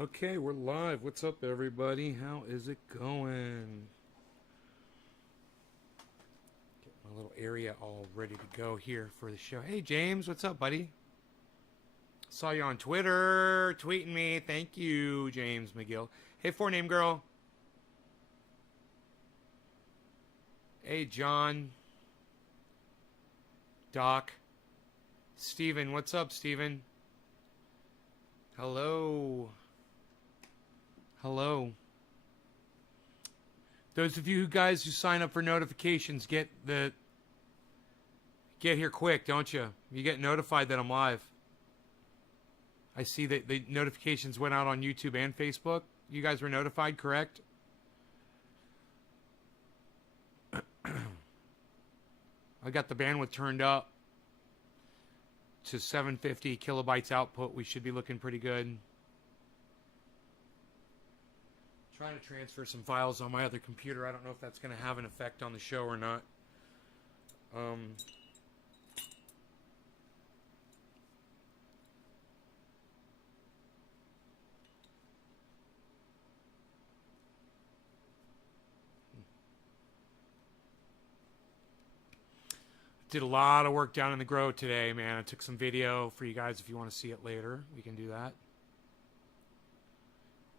Okay, we're live. What's up, everybody? How is it going? Get my little area all ready to go here for the show. Hey, James, what's up, buddy? Saw you on Twitter tweeting me. Thank you, James McGill. Hey, four name girl. Hey, John. Doc. Steven, what's up, Steven? Hello. Hello. Those of you guys who sign up for notifications, get here quick, don't you? You get notified that I'm live. I see that the notifications went out on YouTube and Facebook. You guys were notified, correct? I got the bandwidth turned up to 750 kilobytes output. We should be looking pretty good. Trying to transfer some files on my other computer. I don't know if that's going to have an effect on the show or not. Did a lot of work down in the grow today, man. I took some video for you guys if you want to see it later. We can do that.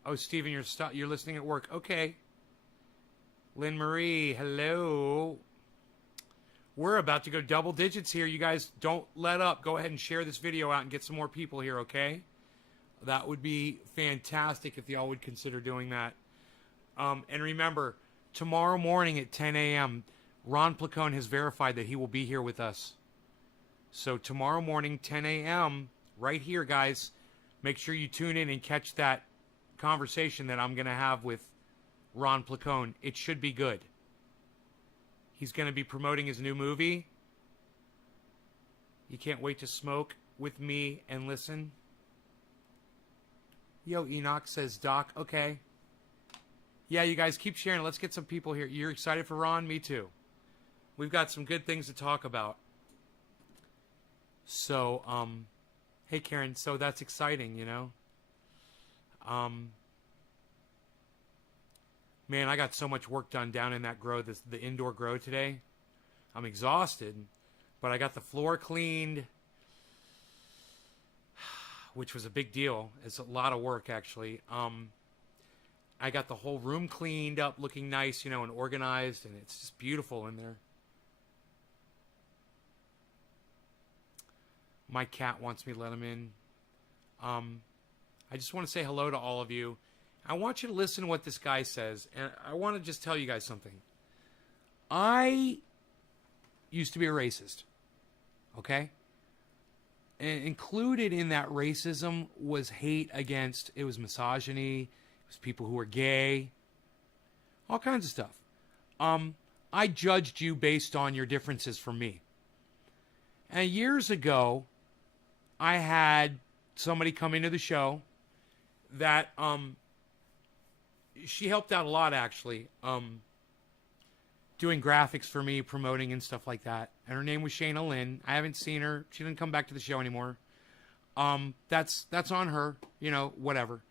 Oh, Steven, you're listening at work. Okay. Lynn Marie, hello. We're about to go double digits here. You guys don't let up. Go ahead and share this video out and get some more people here, okay? That would be fantastic if y'all would consider doing that. And remember, tomorrow morning at 10 a.m., Ron Placone has verified that he will be here with us. So tomorrow morning, 10 a.m., right here, guys, make sure you tune in and catch that conversation that I'm going to have with Ron Placone. It should be good. He's going to be promoting his new movie. You can't wait to smoke with me and listen. Yo, Enoch says, Doc, okay. Yeah, you guys keep sharing. Let's get some people here. You're excited for Ron? Me too. We've got some good things to talk about. So, hey, Karen, so that's exciting, you know? Man, I got so much work done down in that grow, the indoor grow today. I'm exhausted, but I got the floor cleaned, which was a big deal. It's a lot of work, actually. I got the whole room cleaned up, looking nice, you know, and organized, and it's just beautiful in there. My cat wants me to let him in. I just want to say hello to all of you. I want you to listen to what this guy says, and I want to just tell you guys something. I used to be a racist, okay? And included in that racism was hate against, it was misogyny, it was people who were gay, all kinds of stuff. I judged you based on your differences from me. And years ago, I had somebody come into the show that she helped out a lot, actually, doing graphics for me, promoting and stuff like that. And her name was Shayna Lynn. I haven't seen her. She didn't come back to the show anymore. That's on her, you know, whatever.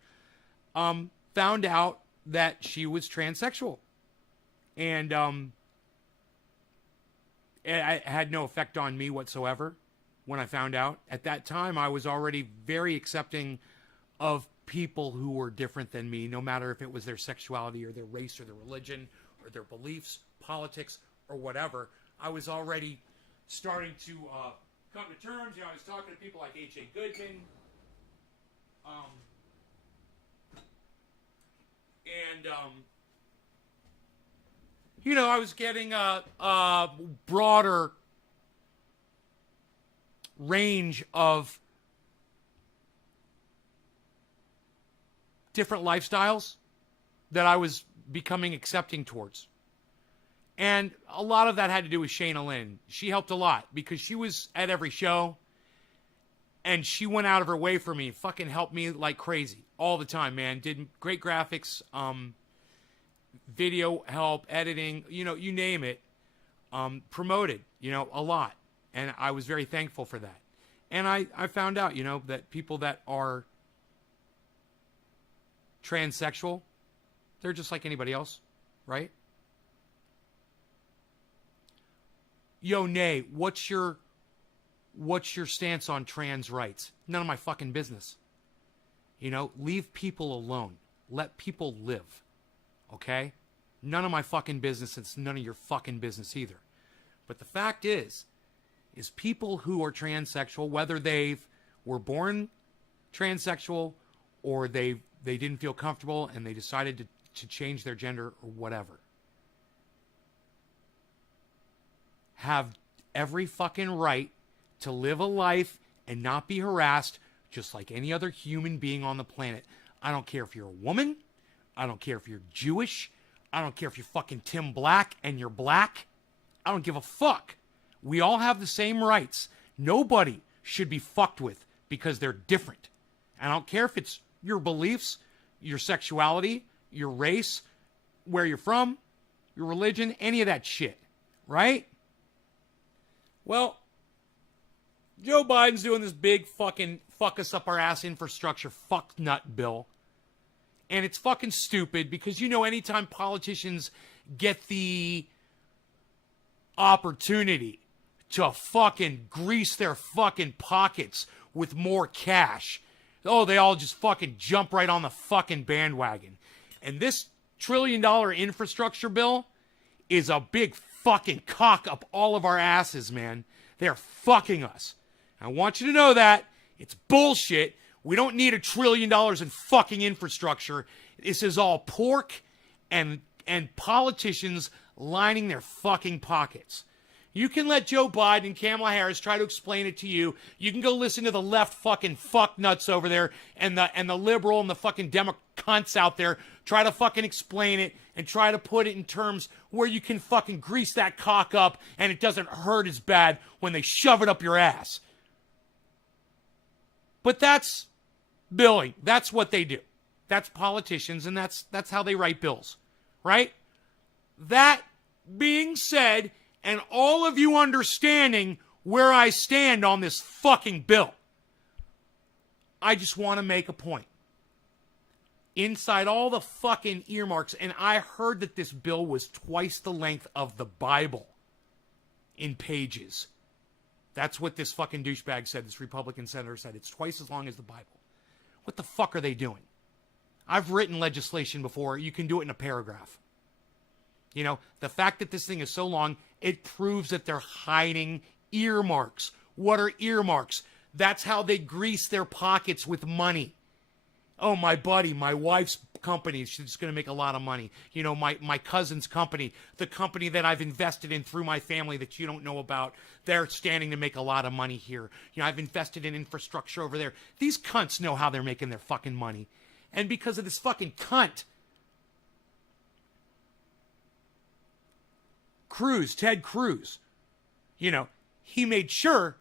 Found out that she was transsexual. And it had no effect on me whatsoever when I found out. At that time, I was already very accepting of people who were different than me, no matter if it was their sexuality or their race or their religion or their beliefs, politics, or whatever. I was already starting to come to terms. You know, I was talking to people like H.A. Goodman. You know, I was getting a broader range of different lifestyles that I was becoming accepting towards. And a lot of that had to do with Shayna Lynn. She helped a lot because she was at every show and she went out of her way for me, fucking helped me like crazy all the time, man. Did great graphics, video help, editing, you know, you name it, promoted, you know, a lot. And I was very thankful for that. And I found out, you know, that people that are transsexual, they're just like anybody else, right? Yo, Nay, what's your stance on trans rights? None of my fucking business. You know, leave people alone. Let people live. Okay? None of my fucking business. It's none of your fucking business either. But the fact is people who are transsexual, whether they were born transsexual or they didn't feel comfortable and they decided to change their gender or whatever, have every fucking right to live a life and not be harassed just like any other human being on the planet. I don't care if you're a woman. I don't care if you're Jewish. I don't care if you're fucking Tim Black and you're black. I don't give a fuck. We all have the same rights. Nobody should be fucked with because they're different. And I don't care if it's your beliefs, your sexuality, your race, where you're from, your religion, any of that shit. Right? Well, Joe Biden's doing this big fucking fuck us up our ass infrastructure fuck nut bill. And it's fucking stupid because, you know, anytime politicians get the opportunity to fucking grease their fucking pockets with more cash, oh, they all just fucking jump right on the fucking bandwagon. And this $1 trillion infrastructure bill is a big fucking cock up all of our asses, man. They're fucking us. I want you to know that. It's bullshit. We don't need $1 trillion in fucking infrastructure. This is all pork and politicians lining their fucking pockets. You can let Joe Biden and Kamala Harris try to explain it to you. You can go listen to the left fucking fuck nuts over there and the liberal and the fucking Demo cunts out there try to fucking explain it and try to put it in terms where you can fucking grease that cock up and it doesn't hurt as bad when they shove it up your ass. But that's billing. That's what they do. That's politicians, and that's how they write bills, right? That being said, and all of you understanding where I stand on this fucking bill, I just want to make a point. Inside all the fucking earmarks, and I heard that this bill was twice the length of the Bible in pages. That's what this fucking douchebag said, this Republican senator said. It's twice as long as the Bible. What the fuck are they doing? I've written legislation before. You can do it in a paragraph. You know, the fact that this thing is so long, it proves that they're hiding earmarks. What are earmarks? That's how they grease their pockets with money. Oh, my buddy, my wife's company, she's going to make a lot of money. You know, my cousin's company, the company that I've invested in through my family that you don't know about, they're standing to make a lot of money here. You know, I've invested in infrastructure over there. These cunts know how they're making their fucking money. And because of this fucking cunt, Ted Cruz, you know, he made sure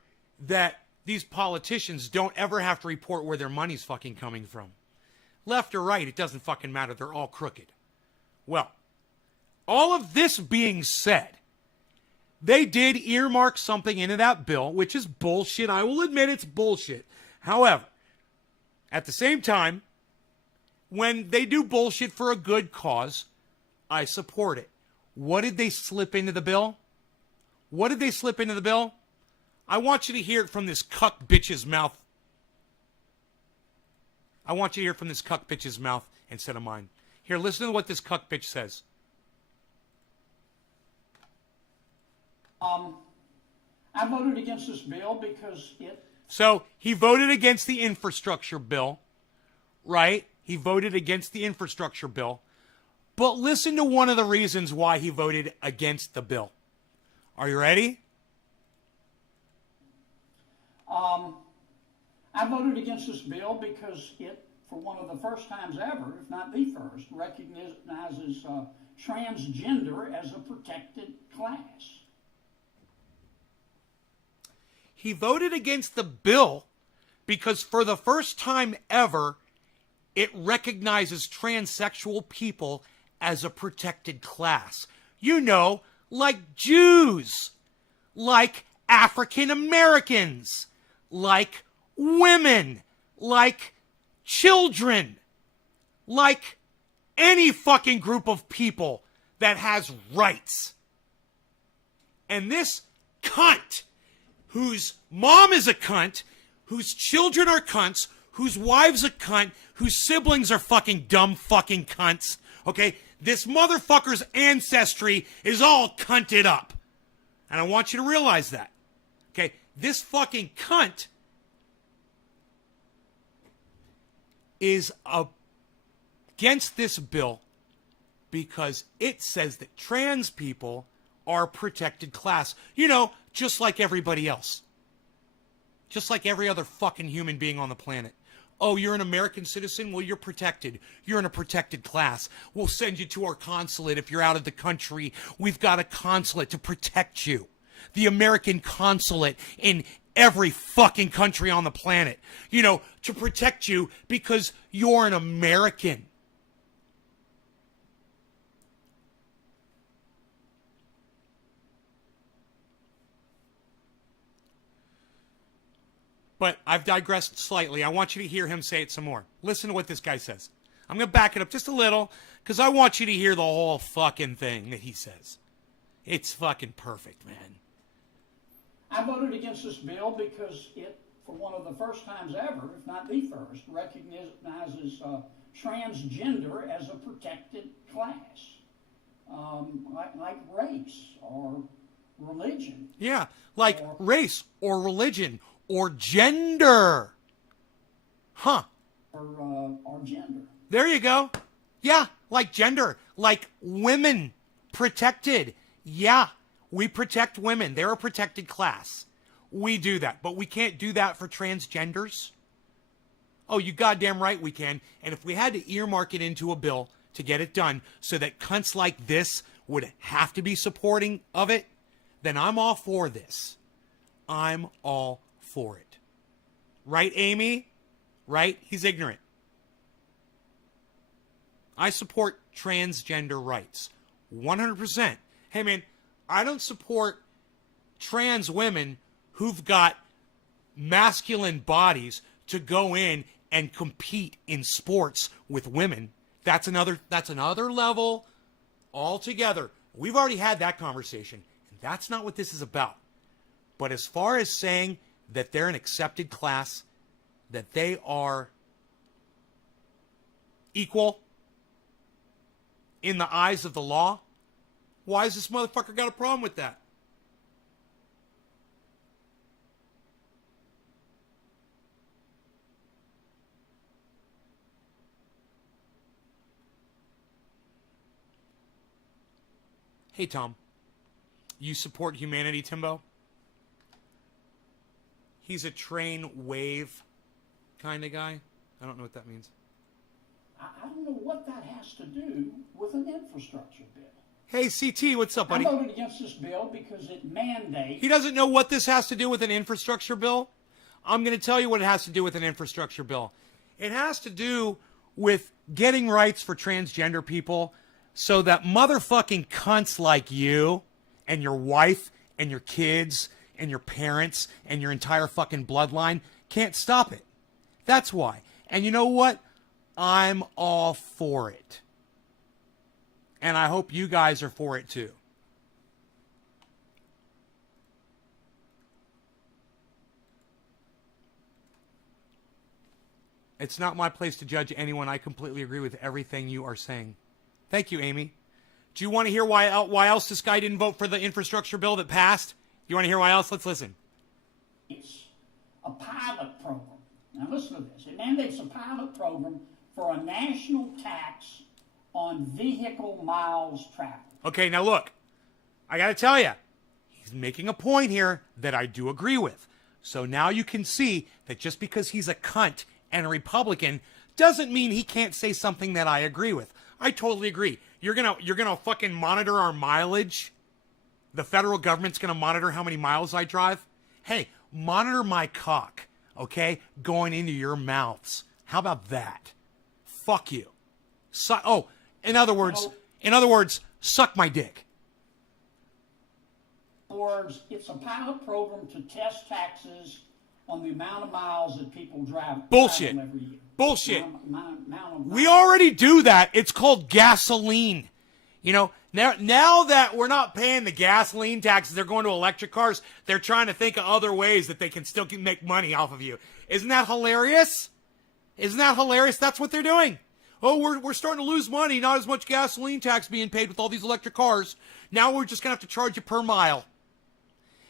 that these politicians don't ever have to report where their money's fucking coming from. Left or right, it doesn't fucking matter. They're all crooked. Well, all of this being said, they did earmark something into that bill, which is bullshit. I will admit it's bullshit. However, at the same time, when they do bullshit for a good cause, I support it. What did they slip into the bill? What did they slip into the bill? I want you to hear it from this cuck bitch's mouth. I want you to hear it from this cuck bitch's mouth instead of mine. Here, listen to what this cuck bitch says. I voted against this bill because it... So, he voted against the infrastructure bill, right? He voted against the infrastructure bill. But listen to one of the reasons why he voted against the bill. Are you ready? I voted against this bill because it, for one of the first times ever, if not the first, recognizes transgender as a protected class. He voted against the bill because for the first time ever, it recognizes transsexual people as a protected class. You know, like Jews, like African Americans, like women, like children, like any fucking group of people that has rights. And this cunt, whose mom is a cunt, whose children are cunts, whose wives are cunt, whose siblings are fucking dumb fucking cunts, okay? This motherfucker's ancestry is all cunted up. And I want you to realize that. Okay? This fucking cunt is against this bill because it says that trans people are protected class. You know, just like everybody else. Just like every other fucking human being on the planet. Oh, you're an American citizen? Well, you're protected. You're in a protected class. We'll send you to our consulate if you're out of the country. We've got a consulate to protect you. The American consulate in every fucking country on the planet. You know, to protect you because you're an American. But I've digressed slightly. I want you to hear him say it some more. Listen to what this guy says. I'm going to back it up just a little because I want you to hear the whole fucking thing that he says. It's fucking perfect, man. I voted against this bill because it, for one of the first times ever, if not the first, recognizes transgender as a protected class, like race or religion. Yeah, like race or religion. Or gender. Huh. Or gender. There you go. Yeah, like gender. Like women. Protected. Yeah, we protect women. They're a protected class. We do that. But we can't do that for transgenders. Oh, you goddamn right we can. And if we had to earmark it into a bill to get it done so that cunts like this would have to be supporting of it, then I'm all for this. I'm all for it. Right, Amy? Right? He's ignorant. I support transgender rights. 100%. Hey, man, I don't support trans women who've got masculine bodies to go in and compete in sports with women. That's another level altogether. We've already had that conversation. And that's not what this is about. But as far as saying that they're an accepted class, that they are equal in the eyes of the law, why has this motherfucker got a problem with that? Hey, Tom. You support humanity, Timbo? He's a train wave kind of guy. I don't know what that means. I don't know what that has to do with an infrastructure bill. Hey, CT, what's up, buddy? I voted against this bill because it mandates... He doesn't know what this has to do with an infrastructure bill? I'm going to tell you what it has to do with an infrastructure bill. It has to do with getting rights for transgender people so that motherfucking cunts like you and your wife and your kids and your parents and your entire fucking bloodline can't stop it. That's why. And you know what? I'm all for it. And I hope you guys are for it too. It's not my place to judge anyone. I completely agree with everything you are saying. Thank you, Amy. Do you want to hear why else this guy didn't vote for the infrastructure bill that passed? You want to hear why else? Let's listen. It's a pilot program. Now listen to this. It mandates a pilot program for a national tax on vehicle miles traveled. Okay, now look. I got to tell you. He's making a point here that I do agree with. So now you can see that just because he's a cunt and a Republican doesn't mean he can't say something that I agree with. I totally agree. You're gonna fucking monitor our mileage? The federal government's gonna monitor how many miles I drive? Hey, monitor my cock, okay? Going into your mouths. How about that? Fuck you. In other words, suck my dick. It's a pilot program to test taxes on the amount of miles that people drive. Bullshit. Every year. Bullshit. amount of We already do that. It's called gasoline. You know, now that we're not paying the gasoline taxes, they're going to electric cars. They're trying to think of other ways that they can still make money off of you. Isn't that hilarious? Isn't that hilarious? That's what they're doing. Oh, we're starting to lose money. Not as much gasoline tax being paid with all these electric cars. Now we're just going to have to charge you per mile.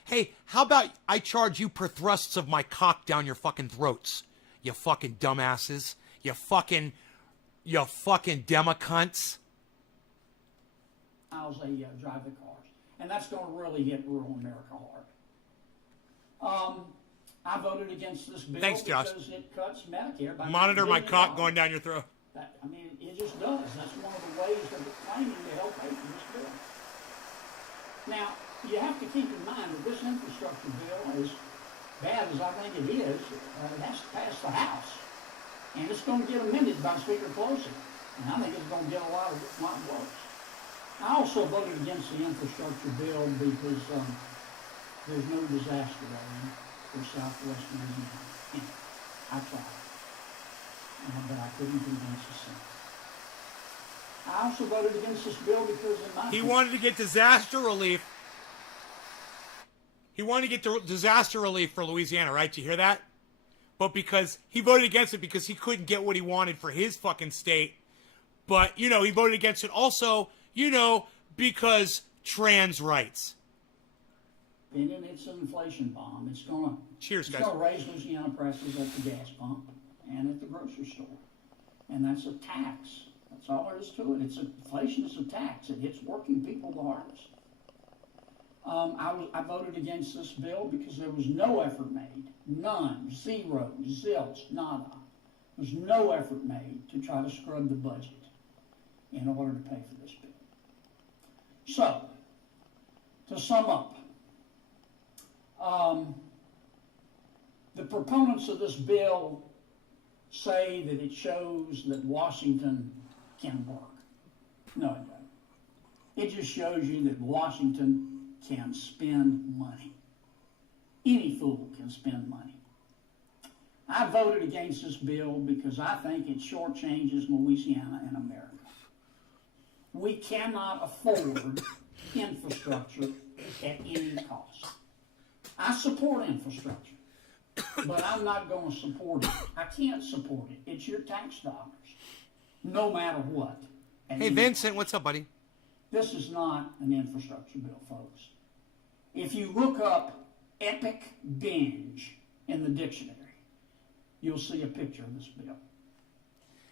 Hey, how about I charge you per thrusts of my cock down your fucking throats? You fucking dumbasses. You fucking democunts. Miles they drive the cars. And that's going to really hit rural America hard. I voted against this bill Thanks, Josh. because it cuts Medicare by Monitor my $9 billion. cock going down your throat. I mean, it just does. That's one of the ways of it claiming to help pay for this bill. Now, you have to keep in mind that this infrastructure bill, as bad as I think it is, it has to pass the House. And it's going to get amended by Speaker Pelosi. And I think it's going to get a lot worse. I also voted against the infrastructure bill because there's no disaster area for Southwest Louisiana. I tried. But I couldn't convince the Senate. I also voted against this bill because in my He wanted to get disaster relief. He wanted to get disaster relief for Louisiana, right? Did you hear that? But because he voted against it because he couldn't get what he wanted for his fucking state. But, you know, he voted against it also, you know, because trans rights. And it's an inflation bomb. It's going to to raise Louisiana prices at the gas pump and at the grocery store. And that's a tax. That's all there is to it. Inflation is a tax. It hits working people the hardest. I voted against this bill because there was no effort made. None. Zero. Zilch. Nada. There was no effort made to try to scrub the budget in order to pay for this bill. So, to sum up, the proponents of this bill say that it shows that Washington can work. No, it doesn't. It just shows you that Washington can spend money. Any fool can spend money. I voted against this bill because I think it shortchanges Louisiana and America. We cannot afford infrastructure at any cost. I support infrastructure, but I'm not going to support it. I can't support it. It's your tax dollars, no matter what. Hey, Vincent, what's up, buddy? This is not an infrastructure bill, folks. If you look up epic binge in the dictionary, you'll see a picture of this bill.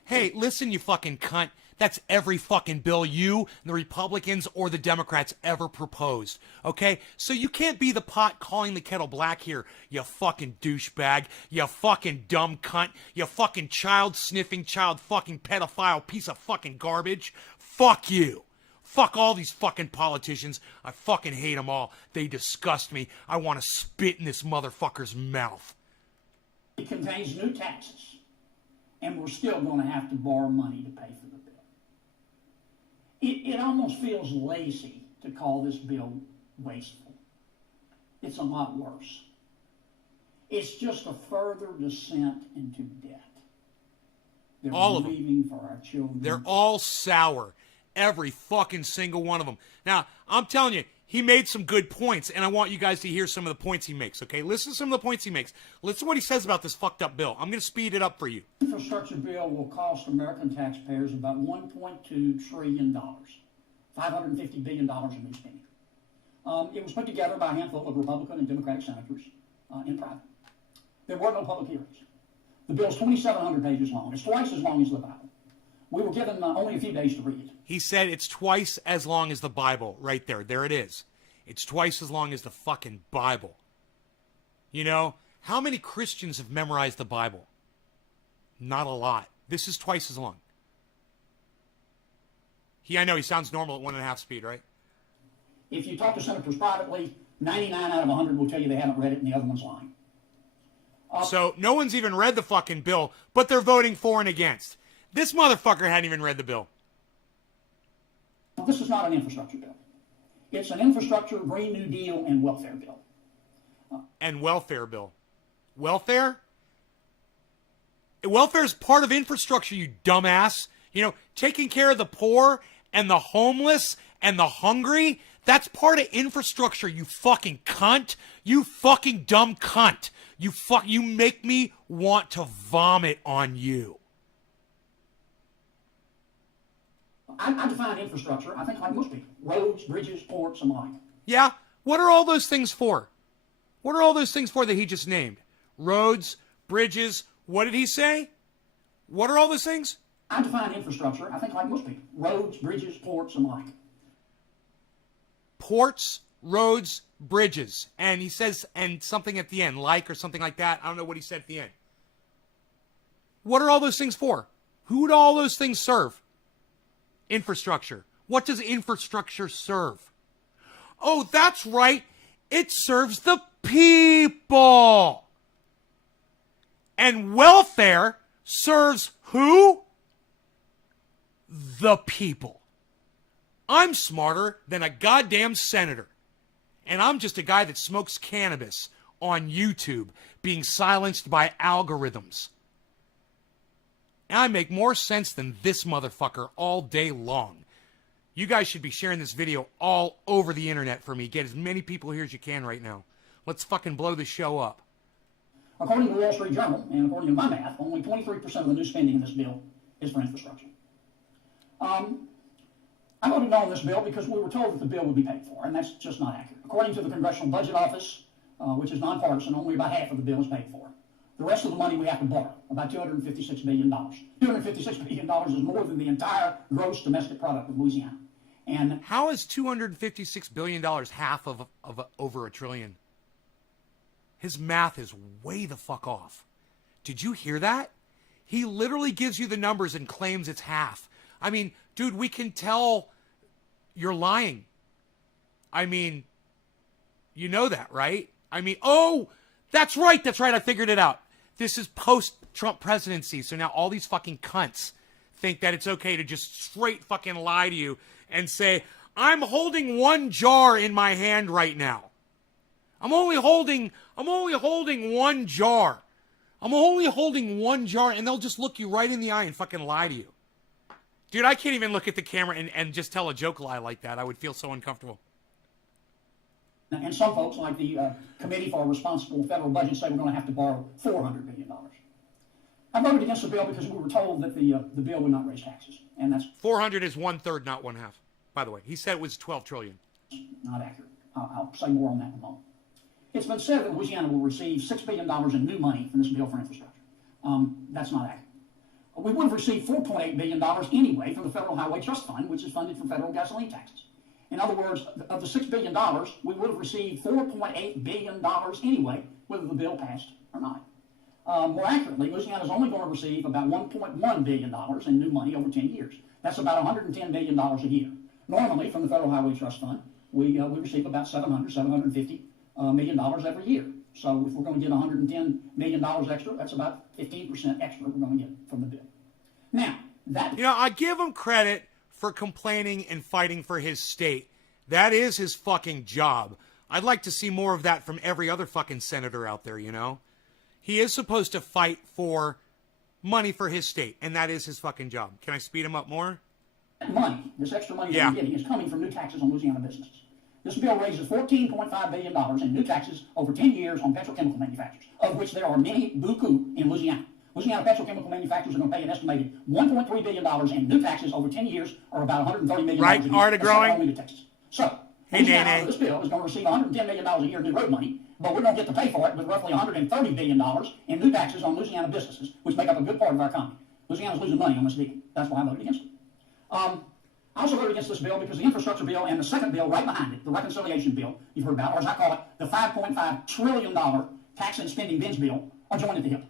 Hey, listen, you fucking cunt. That's every fucking bill you, the Republicans, or the Democrats ever proposed. Okay? So you can't be the pot calling the kettle black here, you fucking douchebag. You fucking dumb cunt. You fucking child-sniffing, child-fucking pedophile piece of fucking garbage. Fuck you. Fuck all these fucking politicians. I fucking hate them all. They disgust me. I want to spit in this motherfucker's mouth. It contains new taxes, and we're still going to have to borrow money to pay for the bill. It almost feels lazy to call this bill wasteful. It's a lot worse. It's just a further descent into debt. They're all of them. Leaving for our children. They're all sour. Every fucking single one of them. Now, I'm telling you, he made some good points, and I want you guys to hear some of the points he makes, okay? Listen to some of the points he makes. Listen to what he says about this fucked up bill. I'm going to speed it up for you. The infrastructure bill will cost American taxpayers about $1.2 trillion, $550 billion in new spending. It was put together by a handful of Republican and Democratic senators in private. There were no public hearings. The bill's 2,700 pages long. It's twice as long as the Bible. We were given only a few days to read it. He said it's twice as long as the Bible. Right there. There it is. It's twice as long as the fucking Bible. You know, how many Christians have memorized the Bible? Not a lot. This is twice as long. I know he sounds normal at 1.5 speed, right? If you talk to senators privately, 99 out of 100 will tell you they haven't read it and the other one's lying. So no one's even read the fucking bill, but they're voting for and against. This motherfucker hadn't even read the bill. This is not an infrastructure bill. It's an infrastructure, Green New Deal, and welfare bill. And welfare bill. Welfare? Welfare is part of infrastructure, you dumbass. You know, taking care of the poor and the homeless and the hungry, that's part of infrastructure, you fucking cunt. You fucking dumb cunt. You make me want to vomit on you. I define infrastructure, I think like most people. Roads, bridges, ports, and the like. Yeah? What are all those things for? What are all those things for that he just named? Roads, bridges, what did he say? What are all those things? I define infrastructure, I think like most people. Roads, bridges, ports, and the like. Ports, roads, bridges. And he says, and something at the end, like or something like that. I don't know what he said at the end. What are all those things for? Who do all those things serve? Infrastructure. What does infrastructure serve? Oh, that's right. It serves the people. And welfare serves who? The people. I'm smarter than a goddamn senator. And I'm just a guy that smokes cannabis on YouTube, being silenced by algorithms. And I make more sense than this motherfucker all day long. You guys should be sharing this video all over the internet for me. Get as many people here as you can right now. Let's fucking blow the show up. According to the Wall Street Journal, and according to my math, only 23% of the new spending in this bill is for infrastructure. I voted no on this bill because we were told that the bill would be paid for, and that's just not accurate. According to the Congressional Budget Office, which is nonpartisan, only about half of the bill is paid for. The rest of the money we have to borrow, about $256 billion. $256 billion is more than the entire gross domestic product of Louisiana. And how is $256 billion half of over a trillion? His math is way the fuck off. Did you hear that? He literally gives you the numbers and claims it's half. I mean, dude, we can tell you're lying. I mean, you know that, right? I mean, oh, that's right. I figured it out. This is post-Trump presidency, so now all these fucking cunts think that it's okay to just straight fucking lie to you and say, I'm holding one jar in my hand right now. I'm only holding one jar. I'm only holding one jar, and they'll just look you right in the eye and fucking lie to you. Dude, I can't even look at the camera and just tell a joke lie like that. I would feel so uncomfortable. And some folks, like the Committee for a Responsible Federal Budget, say we're going to have to borrow $400 billion. I voted against the bill because we were told that the bill would not raise taxes. And that's 400 is 1/3, not 1/2. By the way, he said it was 12 trillion. Not accurate. I'll say more on that in a moment. It's been said that Louisiana will receive $6 billion in new money from this bill for infrastructure. That's not accurate. We would have received $4.8 billion anyway from the Federal Highway Trust Fund, which is funded from federal gasoline taxes. In other words, of the $6 billion, we would have received $4.8 billion anyway, whether the bill passed or not. More accurately, Louisiana is only going to receive about $1.1 billion in new money over 10 years. That's about $110 million a year. Normally, from the Federal Highway Trust Fund, we receive about $750 million every year. So if we're going to get $110 million extra, that's about 15% extra we're going to get from the bill. Now, that... You know, I give him credit for complaining and fighting for his state. That is his fucking job. I'd like to see more of that from every other fucking senator out there, you know? He is supposed to fight for money for his state, and that is his fucking job. Can I speed him up more? Money, this extra money that we're getting, is coming from new taxes on Louisiana businesses. This bill raises $14.5 billion in new taxes over 10 years on petrochemical manufacturers, of which there are many, beaucoup, in Louisiana. Louisiana petrochemical manufacturers are going to pay an estimated $1.3 billion in new taxes over 10 years, or about $130 million right, a year. Art of growing. Only to Texas. So, Louisiana, this bill is going to receive $110 million a year in new road money, but we're going to get to pay for it with roughly $130 billion in new taxes on Louisiana businesses, which make up a good part of our economy. Louisiana's losing money on this deal. That's why I voted against it. I also voted against this bill because the infrastructure bill and the second bill right behind it, the reconciliation bill you've heard about, or as I call it, the $5.5 trillion tax and spending binge bill, are joined at the hip.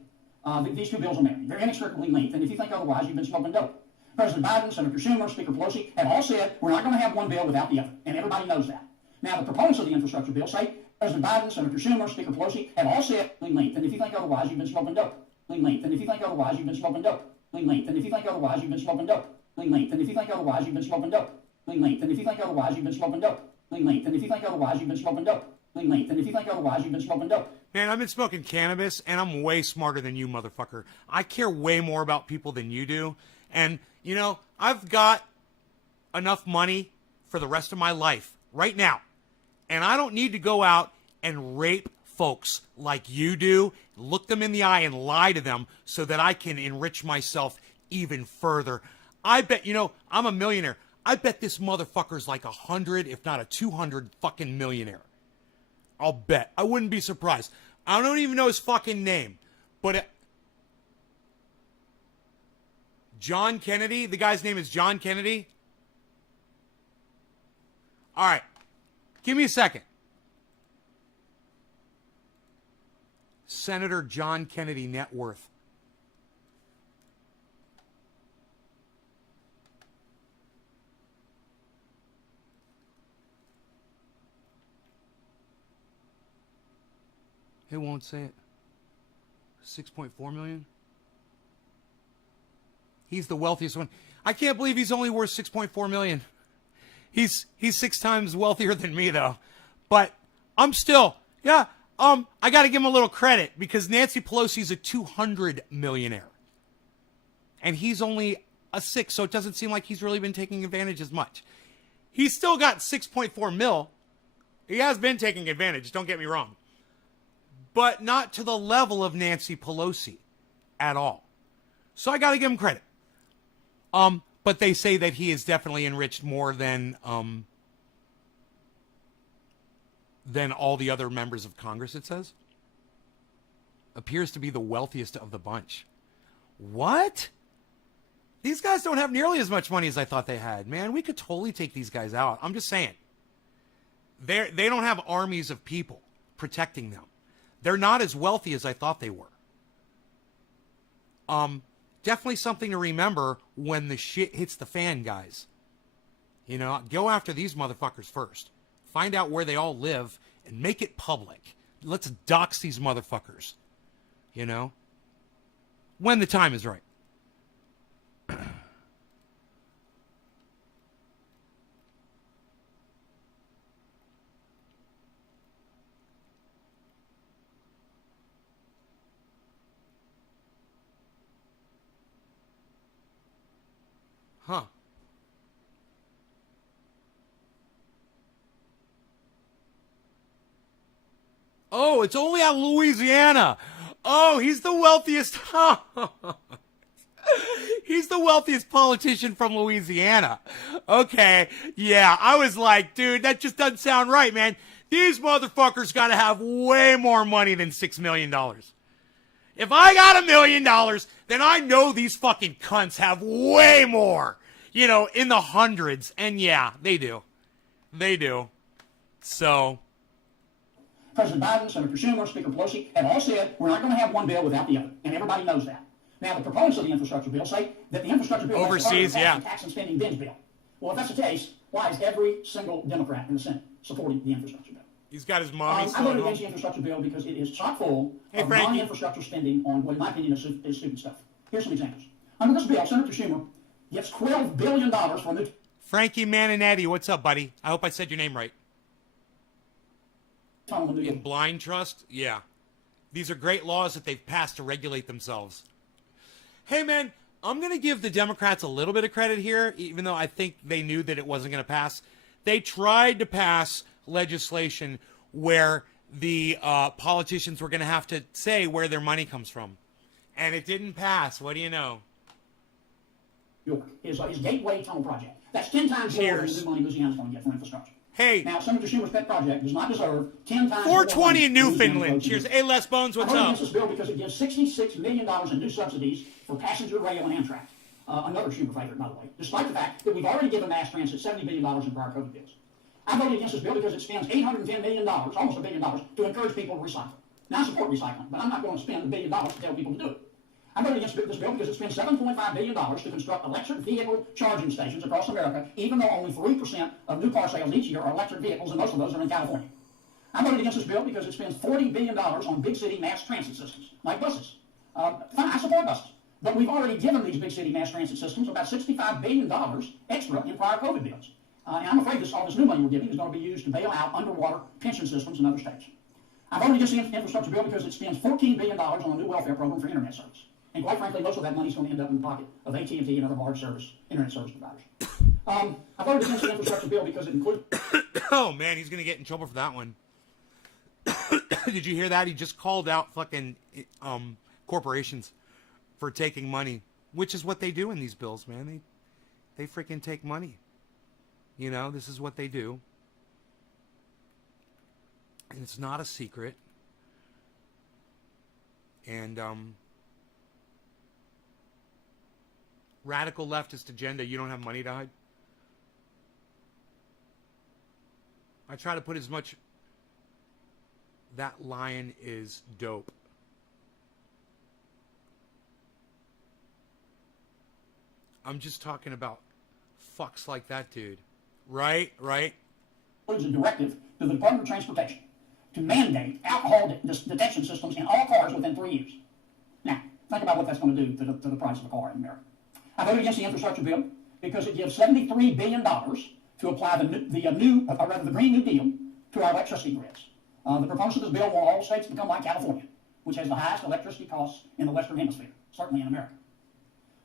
These two bills are married. They're inextricably linked, and if you think otherwise, you've been smoking dope. President Biden, Senator Schumer, Speaker Pelosi have all said we're not going to have one bill without the other, and everybody knows that. Now, the proponents of the infrastructure bill say President Biden, Senator Schumer, Speaker Pelosi have all said linked, and if you think otherwise, you've been smoking dope. Linked, and if you think otherwise, you've been smoking dope. Linked, and if you think otherwise, you've been smoking dope. Linked, and if you think otherwise, you've been smoking dope. Linked, and if you think otherwise, you've been smoking dope. Linked, and if you think otherwise, you've been smoking dope. length. And if you think otherwise, you've been smoking dope. Man, I've been smoking cannabis, and I'm way smarter than you, motherfucker. I care way more about people than you do. And, you know, I've got enough money for the rest of my life right now. And I don't need to go out and rape folks like you do, look them in the eye and lie to them so that I can enrich myself even further. I bet, you know, I'm a millionaire. I bet this motherfucker's like 100, if not a 200 fucking millionaire. I'll bet. I wouldn't be surprised. I don't even know his fucking name. But John Kennedy? The guy's name is John Kennedy? All right. Give me a second. Senator John Kennedy net worth. It won't say it. 6.4 million? He's the wealthiest one. I can't believe he's only worth 6.4 million. He's 6 times wealthier than me, though. But I'm still, I got to give him a little credit because Nancy Pelosi's a 200 millionaire. And he's only a 6, so it doesn't seem like he's really been taking advantage as much. He's still got 6.4 mil. He has been taking advantage, don't get me wrong. But not to the level of Nancy Pelosi at all. So I got to give him credit. But they say that he is definitely enriched more than all the other members of Congress, it says. Appears to be the wealthiest of the bunch. What? These guys don't have nearly as much money as I thought they had. Man, we could totally take these guys out. I'm just saying. They don't have armies of people protecting them. They're not as wealthy as I thought they were. Definitely something to remember when the shit hits the fan, guys. You know, go after these motherfuckers first. Find out where they all live and make it public. Let's dox these motherfuckers. You know? When the time is right. Huh. Oh, it's only out of Louisiana. Oh, he's the wealthiest. He's the wealthiest politician from Louisiana. Okay. Yeah, I was like, dude, that just doesn't sound right, man. These motherfuckers got to have way more money than $6 million. If I got $1 million, then I know these fucking cunts have way more. You know, in the hundreds. And yeah, they do. They do. So. President Biden, Senator Schumer, Speaker Pelosi have all said we're not going to have one bill without the other. And everybody knows that. Now, the proponents of the infrastructure bill say that the infrastructure bill overseas, is a tax and spending binge bill. Well, if that's the case, why is every single Democrat in the Senate supporting the infrastructure bill? He's got his mommy. I voted against the infrastructure bill because it is chock full of non-infrastructure spending on what, in my opinion, is stupid stuff. Here's some examples. Under this bill, Senator Schumer gets $12 billion for a new... Frankie Maninetti, what's up, buddy? I hope I said your name right. In blind trust? Yeah. These are great laws that they've passed to regulate themselves. Hey, man, I'm going to give the Democrats a little bit of credit here, even though I think they knew that it wasn't going to pass. They tried to pass legislation where the politicians were going to have to say where their money comes from. And it didn't pass. What do you know? His Gateway Tunnel project. That's 10 times more than the money Louisiana's going to get for infrastructure. Hey. Now, Senator Schumer's pet project does not deserve 10 times 420 in Newfoundland. Cheers. Hey, Les Bones, what's up? I voted against this bill because it gives $66 million in new subsidies for passenger rail and Amtrak. Another Schumer favorite, by the way, despite the fact that we've already given mass transit $70 billion in prior COVID bills. I voted against this bill because it spends $810 million, almost $1 billion, to encourage people to recycle. Now, I support recycling, but I'm not going to spend $1 billion to tell people to do it. I voted against this bill because it spends $7.5 billion to construct electric vehicle charging stations across America, even though only 3% of new car sales each year are electric vehicles, and most of those are in California. I voted against this bill because it spends $40 billion on big city mass transit systems, like buses. Fine, I support buses. But we've already given these big city mass transit systems about $65 billion extra in prior COVID bills. And I'm afraid all this new money we're giving is going to be used to bail out underwater pension systems in other states. I voted against the infrastructure bill because it spends $14 billion on a new welfare program for internet service. And quite frankly, most of that money is going to end up in the pocket of AT&T and other large internet service providers. I voted against the infrastructure bill because it includes... Oh, man, he's going to get in trouble for that one. Did you hear that? He just called out fucking corporations for taking money, which is what they do in these bills, man. They freaking take money. You know, this is what they do. And it's not a secret. And radical leftist agenda, you don't have money to hide. I try to put as much... That lion is dope. I'm just talking about fucks like that, dude. Right? Includes a directive to the Department of Transportation to mandate alcohol detection systems in all cars within 3 years. Now, think about what that's going to do to the price of a car in America. I voted against the infrastructure bill because it gives $73 billion to apply the Green New Deal to our electricity grids. The proponents of this bill want all states to become like California, which has the highest electricity costs in the Western Hemisphere, certainly in America.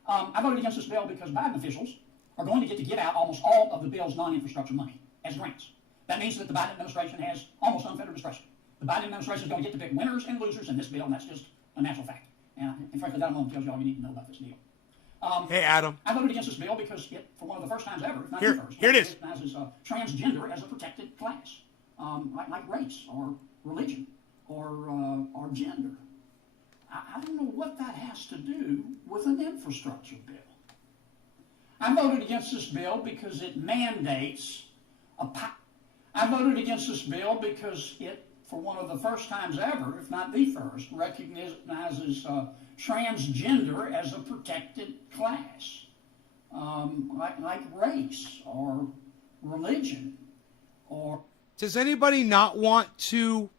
I voted against this bill because Biden officials are going to get out almost all of the bill's non-infrastructure money as grants. That means that the Biden administration has almost unfettered discretion. The Biden administration is going to get to pick winners and losers in this bill, and that's just a natural fact. And frankly, that alone tells you all you need to know about this deal. Hey, Adam. I voted against this bill because it, for one of the first times ever, if not Here, the first, here it is. recognizes transgender as a protected class, like race or religion or gender. I don't know what that has to do with an infrastructure bill. I voted against this bill because it mandates I voted against this bill because it, for one of the first times ever, if not the first, recognizes transgender as a protected class, like race or religion or... Does anybody not want to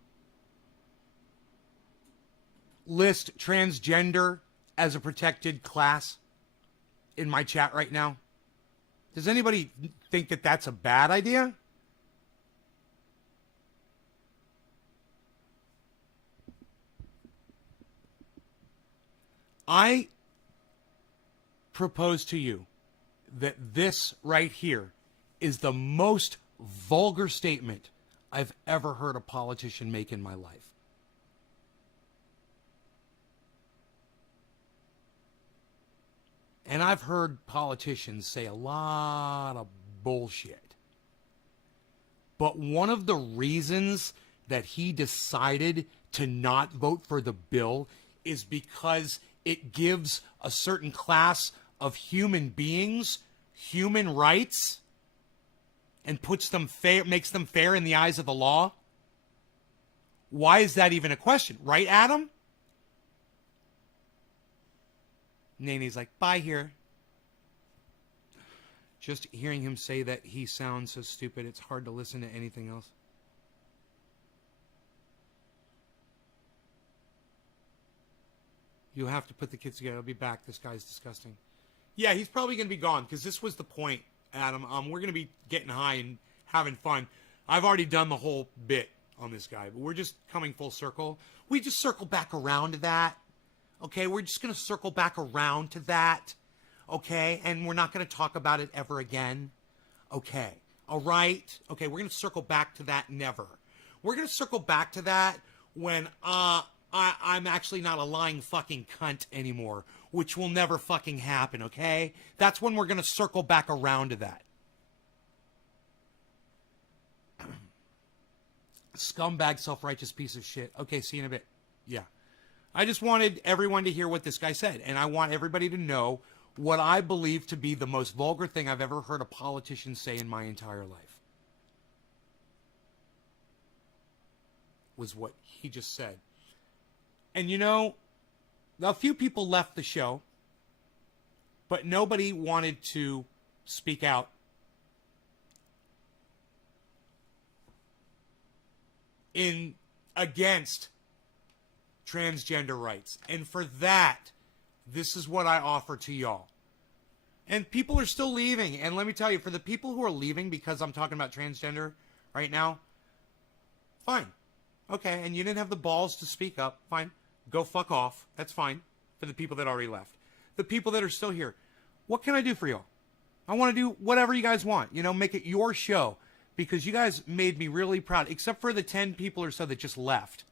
list transgender as a protected class in my chat right now? Does anybody think that that's a bad idea? I propose to you that this right here is the most vulgar statement I've ever heard a politician make in my life. And I've heard politicians say a lot of bullshit. But one of the reasons that he decided to not vote for the bill is because it gives a certain class of human beings human rights and puts them fair, makes them fair in the eyes of the law. Why is that even a question? Right, Adam? Nene's like, bye here. Just hearing him say that, he sounds so stupid, it's hard to listen to anything else. You'll have to put the kids together. I'll be back. This guy's disgusting. Yeah, he's probably going to be gone because this was the point, Adam. We're going to be getting high and having fun. I've already done the whole bit on this guy, but we're just coming full circle. We just circle back around to that. Okay, we're just going to circle back around to that. Okay, and we're not going to talk about it ever again. Okay, all right? Okay, we're going to circle back to that never. We're going to circle back to that when I'm actually not a lying fucking cunt anymore, which will never fucking happen, okay? That's when we're going to circle back around to that. Scumbag, self-righteous piece of shit. Okay, see you in a bit. Yeah. I just wanted everyone to hear what this guy said, and I want everybody to know what I believe to be the most vulgar thing I've ever heard a politician say in my entire life. Was what he just said. And you know, a few people left the show, but nobody wanted to speak out. Against transgender rights. And for that, this is what I offer to y'all. And people are still leaving. And let me tell you, for the people who are leaving because I'm talking about transgender right now, fine. Okay, and you didn't have the balls to speak up. Fine. Go fuck off. That's fine for the people that already left. The people that are still here, what can I do for y'all? I want to do whatever you guys want. You know, make it your show. Because you guys made me really proud. Except for the 10 people or so that just left.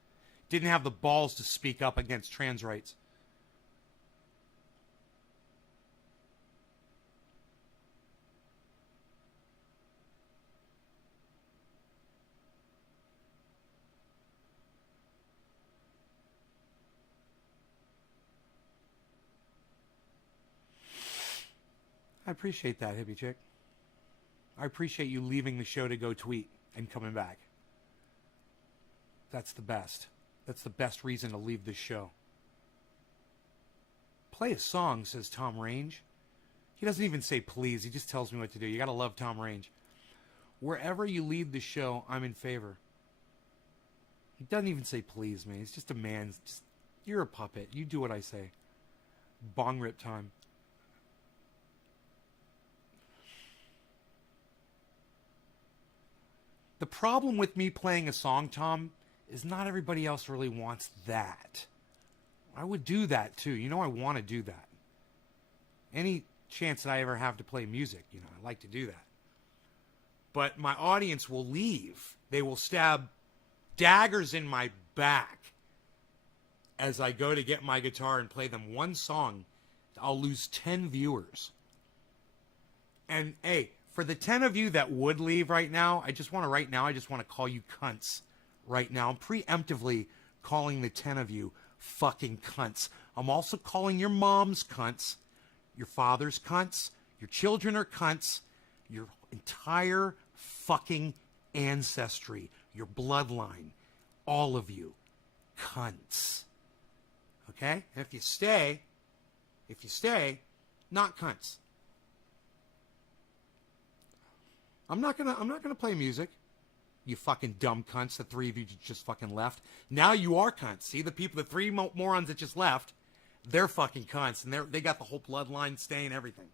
Didn't have the balls to speak up against trans rights. I appreciate that, hippie chick. I appreciate you leaving the show to go tweet and coming back. That's the best. That's the best reason to leave this show. Play a song, says Tom Range. He doesn't even say please. He just tells me what to do. You got to love Tom Range. Wherever you leave the show, I'm in favor. He doesn't even say please, man. He's just a man. You're a puppet. You do what I say. Bong rip time. The problem with me playing a song, Tom, is not everybody else really wants that. I would do that too. You know, I want to do that. Any chance that I ever have to play music, you know, I like to do that. But my audience will leave. They will stab daggers in my back as I go to get my guitar and play them one song. I'll lose 10 viewers. And hey, for the 10 of you that would leave right now, I just want to call you cunts right now. I'm preemptively calling the 10 of you fucking cunts. I'm also calling your moms cunts, your fathers cunts, your children are cunts, your entire fucking ancestry, your bloodline, all of you cunts. Okay? And if you stay, not cunts. I'm not gonna play music. You fucking dumb cunts. The 3 of you just fucking left. Now you are cunts. See, the 3 morons that just left, they're fucking cunts, and they got the whole bloodline staying, everything.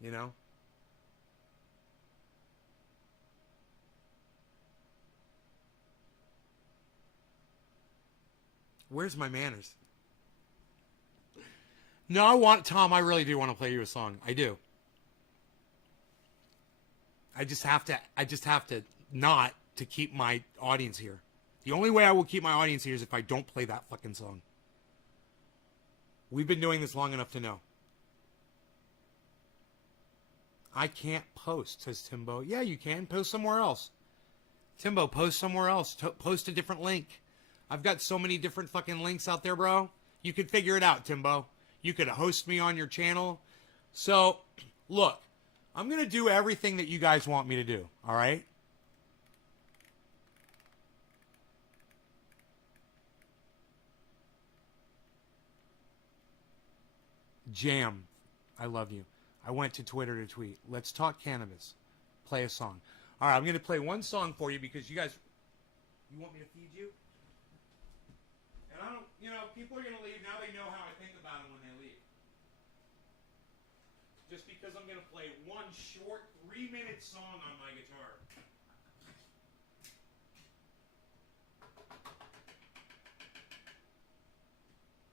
You know. Where's my manners? No, Tom, I really do want to play you a song. I do. I just have to not to keep my audience here. The only way I will keep my audience here is if I don't play that fucking song. We've been doing this long enough to know. I can't post, says Timbo. Yeah, you can. Post somewhere else. Timbo, post somewhere else. Post a different link. I've got so many different fucking links out there, bro. You could figure it out, Timbo. You could host me on your channel. So, look. I'm going to do everything that you guys want me to do, all right? Jam, I love you. I went to Twitter to tweet. Let's talk cannabis. Play a song. All right, I'm going to play one song for you because you guys, you want me to feed you? And I don't, you know, people are going to leave. Now they know how I think about them when they leave. Just because I'm going to play one short 3-minute song on my guitar.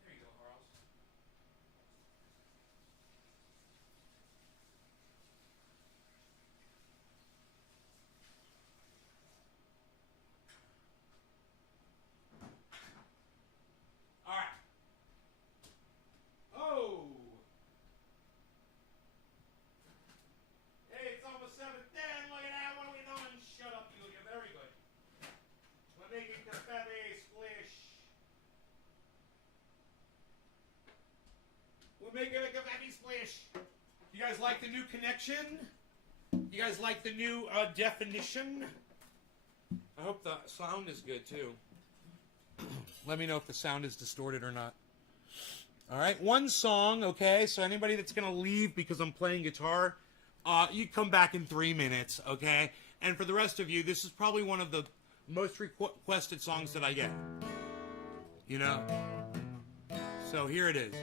There you go, Charles. All right. Oh! Hey, it's almost 7:10. Look at that. What are we doing? Shut up, you. You're very good. We're making the feather splish. We're making a feather splish. You guys like the new connection? You guys like the new definition? I hope the sound is good, too. Let me know if the sound is distorted or not. All right, one song, okay? So anybody that's going to leave because I'm playing guitar, you come back in 3 minutes, okay? And for the rest of you, this is probably one of the most requested songs that I get. You know? So here it is.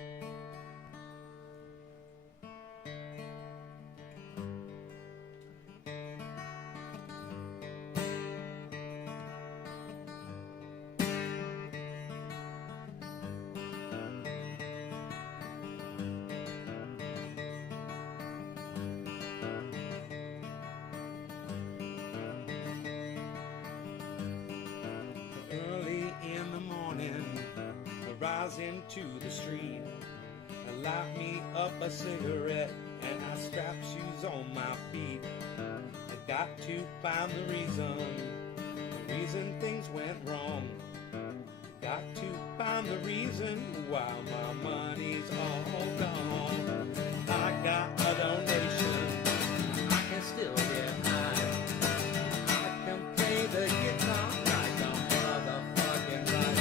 cars into the street. I light me up a cigarette and I strap shoes on my feet. I got to find the reason things went wrong. Got to find the reason why my money's all gone. I got a donation, I can still get high. I can play the guitar like a motherfucking light.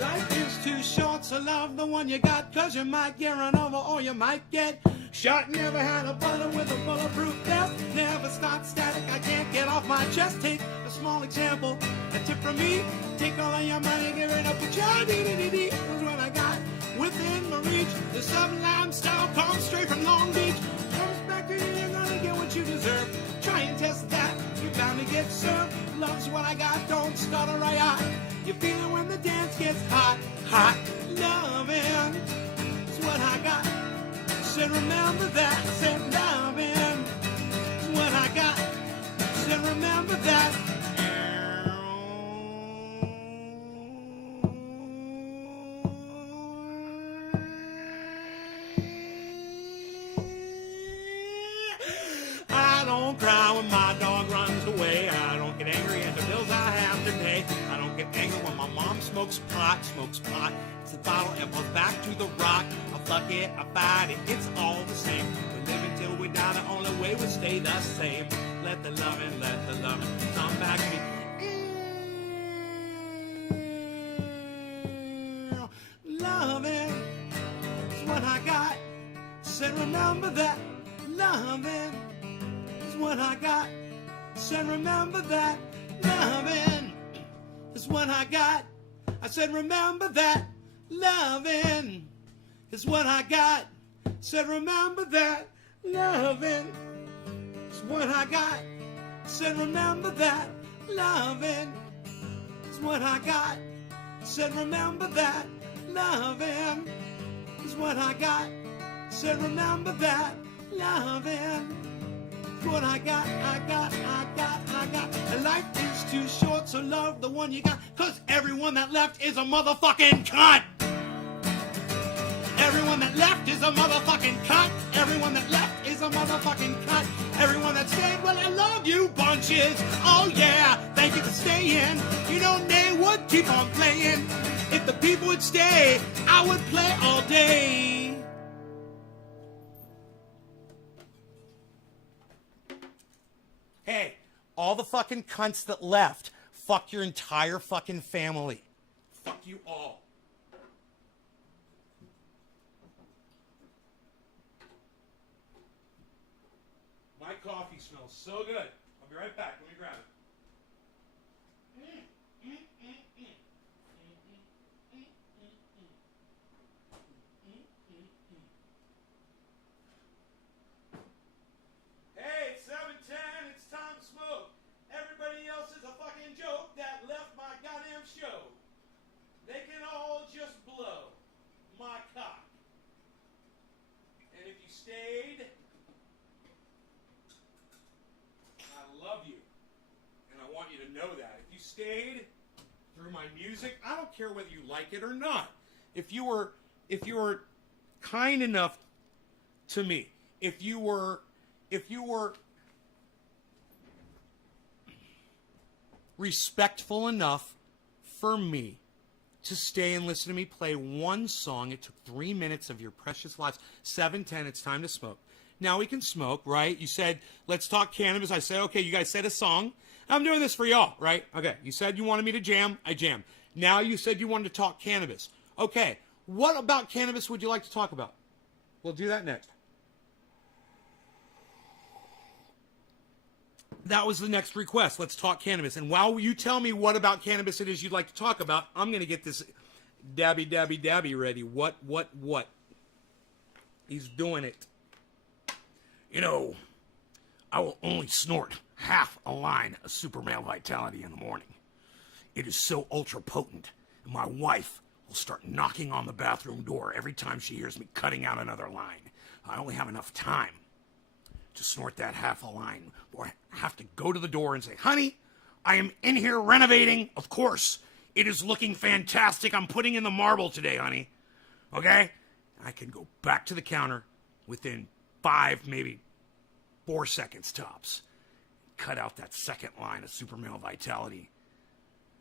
Life is too short, so love the one you got, 'cause you might get run over or you might get shot. Never had a bullet with a bulletproof vest. Never start static, I can't get off my chest. Take a small example, a tip from me. Take all of your money, give it up with your dee-dee-dee-dee. That's what I got within my reach. The sublime style comes straight from Long Beach. Comes back to you, you're gonna get what you deserve. Try and test that, you're bound to get served. Love's what I got, don't stutter right out. You feel it when the dance gets hot, hot. Loving is what I got. Said remember that. Said loving is what I got. Said remember that. I don't cry when my dog runs away. I don't get angry at the bills I have to pay. I don't get angry when my mom smokes pot. It's the bottle and goes back to the rock. I fuck it, I fight it, it's all the same. We live until we die, the only way we stay the same. Let the loving come back to me. Loving is what I got. Said remember that. Loving is what I got. Said remember that. Loving is what I got. I said remember that. Loving is what I got. Said remember that. Loving is what I got. Said remember that. Loving is what I got. Said remember that. Loving is what I got. Said remember that. Loving is what I got. I got. And life is too short, so love the one you got. 'Cause everyone that left is a motherfucking cunt. Everyone that left is a motherfucking cunt. Everyone that left is a motherfucking cunt. Everyone that stayed, well, I love you bunches. Oh yeah, thank you for staying. You know they would keep on playing. If the people would stay, I would play all day. Hey, all the fucking cunts that left, fuck your entire fucking family. Fuck you all. My coffee smells so good. I'll be right back. Let me grab it. Hey, it's 7:10. It's time to smoke. Everybody else is a fucking joke that left my goddamn show. They can all just blow my cock. And if you stayed, I love you. And I want you to know that. If you stayed through my music, I don't care whether you like it or not. If you were kind enough to me, if you were respectful enough for me to stay and listen to me play one song. It took 3 minutes of your precious lives. 7:10, it's time to smoke. Now we can smoke, right? You said, let's talk cannabis. I said, okay, you guys said a song. I'm doing this for y'all, right? Okay, you said you wanted me to jam. I jammed. Now you said you wanted to talk cannabis. Okay, what about cannabis would you like to talk about? We'll do that next. That was the next request. Let's talk cannabis. And while you tell me what about cannabis it is you'd like to talk about, I'm going to get this dabby ready. What? He's doing it. You know, I will only snort half a line of super male vitality in the morning. It is so ultra potent. And my wife will start knocking on the bathroom door every time she hears me cutting out another line. I only have enough time to snort that half a line, or have to go to the door and say, honey, I am in here renovating. Of course, it is looking fantastic. I'm putting in the marble today, honey. Okay? I can go back to the counter within 5, maybe 4 seconds tops. Cut out that second line of Super Male Vitality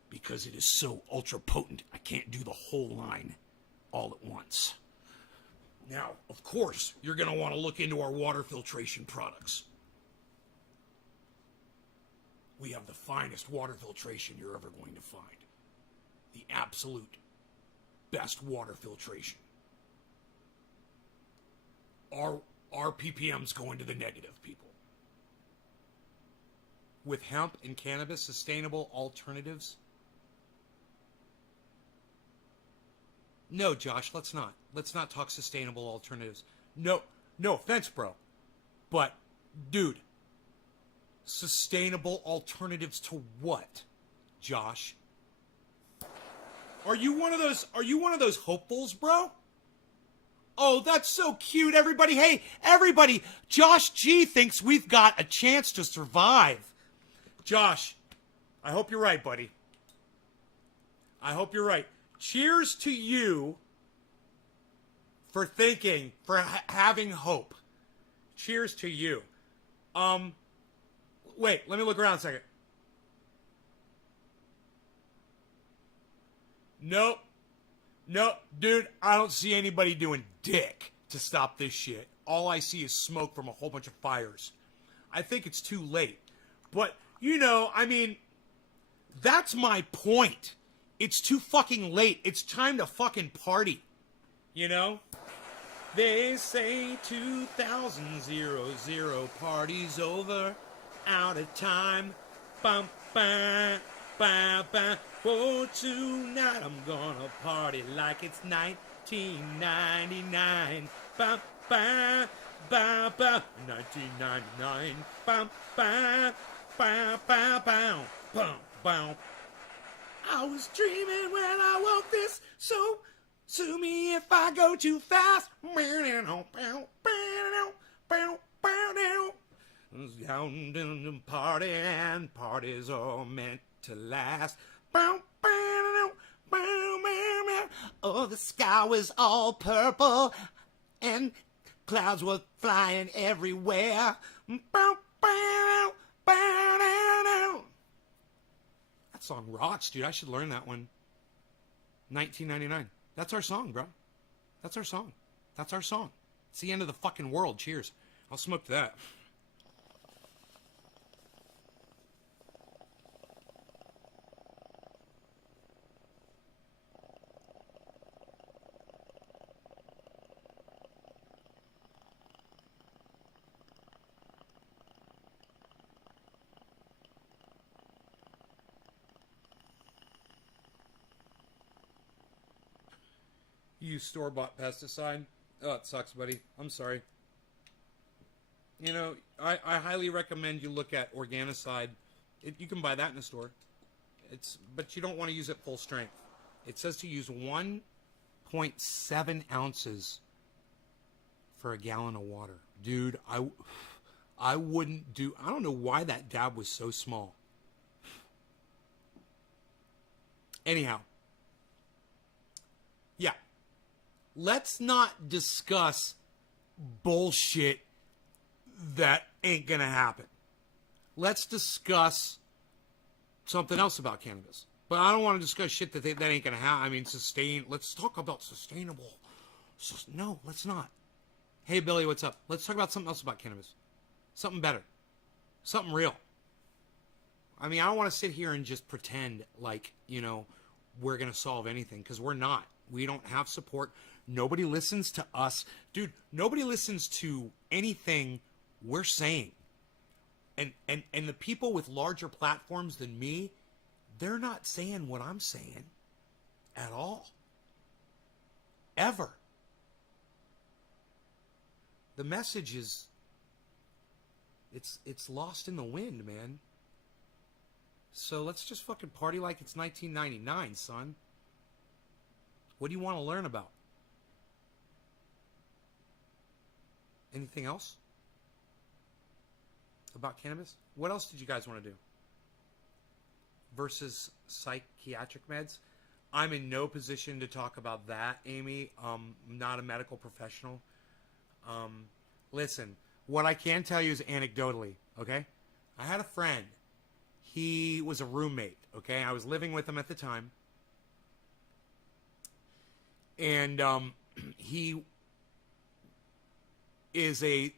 because it is so ultra potent. I can't do the whole line all at once. Now, of course, you're going to want to look into our water filtration products. We have the finest water filtration you're ever going to find. The absolute best water filtration. Our ppm's going to the negative, people. With hemp and cannabis, sustainable alternatives. No, Josh, let's not. Let's not talk sustainable alternatives. No offense, bro. But, dude, sustainable alternatives to what, Josh? Are you one of those hopefuls, bro? Oh, that's so cute, everybody. Hey, everybody, Josh G thinks we've got a chance to survive. Josh, I hope you're right, buddy. I hope you're right. Cheers to you for thinking, for having hope. Cheers to you. Wait, let me look around a second. Nope, dude, I don't see anybody doing dick to stop this shit. All I see is smoke from a whole bunch of fires. I think it's too late. But, I mean, that's my point. It's too fucking late. It's time to fucking party. They say 2000 party's over, out of time. Bum, bum, bum, bum. Oh, tonight I'm gonna party like it's 1999. Bum, bum, bum, bum. 1999. Bum, bum, bum, bum, bum, bum, bum. I was dreaming when I woke this, so sue me if I go too fast. Down to the party, and parties are meant to last. Oh, the sky was all purple, and clouds were flying everywhere. That song rocks, dude. I should learn that one. 1999. That's our song, bro. That's our song. That's our song. It's the end of the fucking world. Cheers. I'll smoke to that. You use store-bought pesticide? Oh, it sucks, buddy. I'm sorry. I highly recommend you look at Organicide. You can buy that in the store. But you don't want to use it full strength. It says to use 1.7 ounces for a gallon of water. Dude, I wouldn't do... I don't know why that dab was so small. Anyhow. Yeah. Let's not discuss bullshit that ain't gonna happen. Let's discuss something else about cannabis. But I don't want to discuss shit that ain't gonna happen. I mean, let's talk about sustainable. No, let's not. Hey, Billy, what's up? Let's talk about something else about cannabis. Something better. Something real. I mean, I don't want to sit here and just pretend like, we're gonna solve anything, because we're not. We don't have support. Nobody listens to us. Dude, nobody listens to anything we're saying. And the people with larger platforms than me, they're not saying what I'm saying at all. Ever. The message is, it's lost in the wind, man. So let's just fucking party like it's 1999, son. What do you want to learn about? Anything else? about cannabis. What else did you guys want to do? Versus psychiatric meds. I'm in no position to talk about that, Amy. I'm not a medical professional. Listen, what I can tell you is anecdotally, okay? I had a friend. He was a roommate, okay? I was living with him at the time. And he's a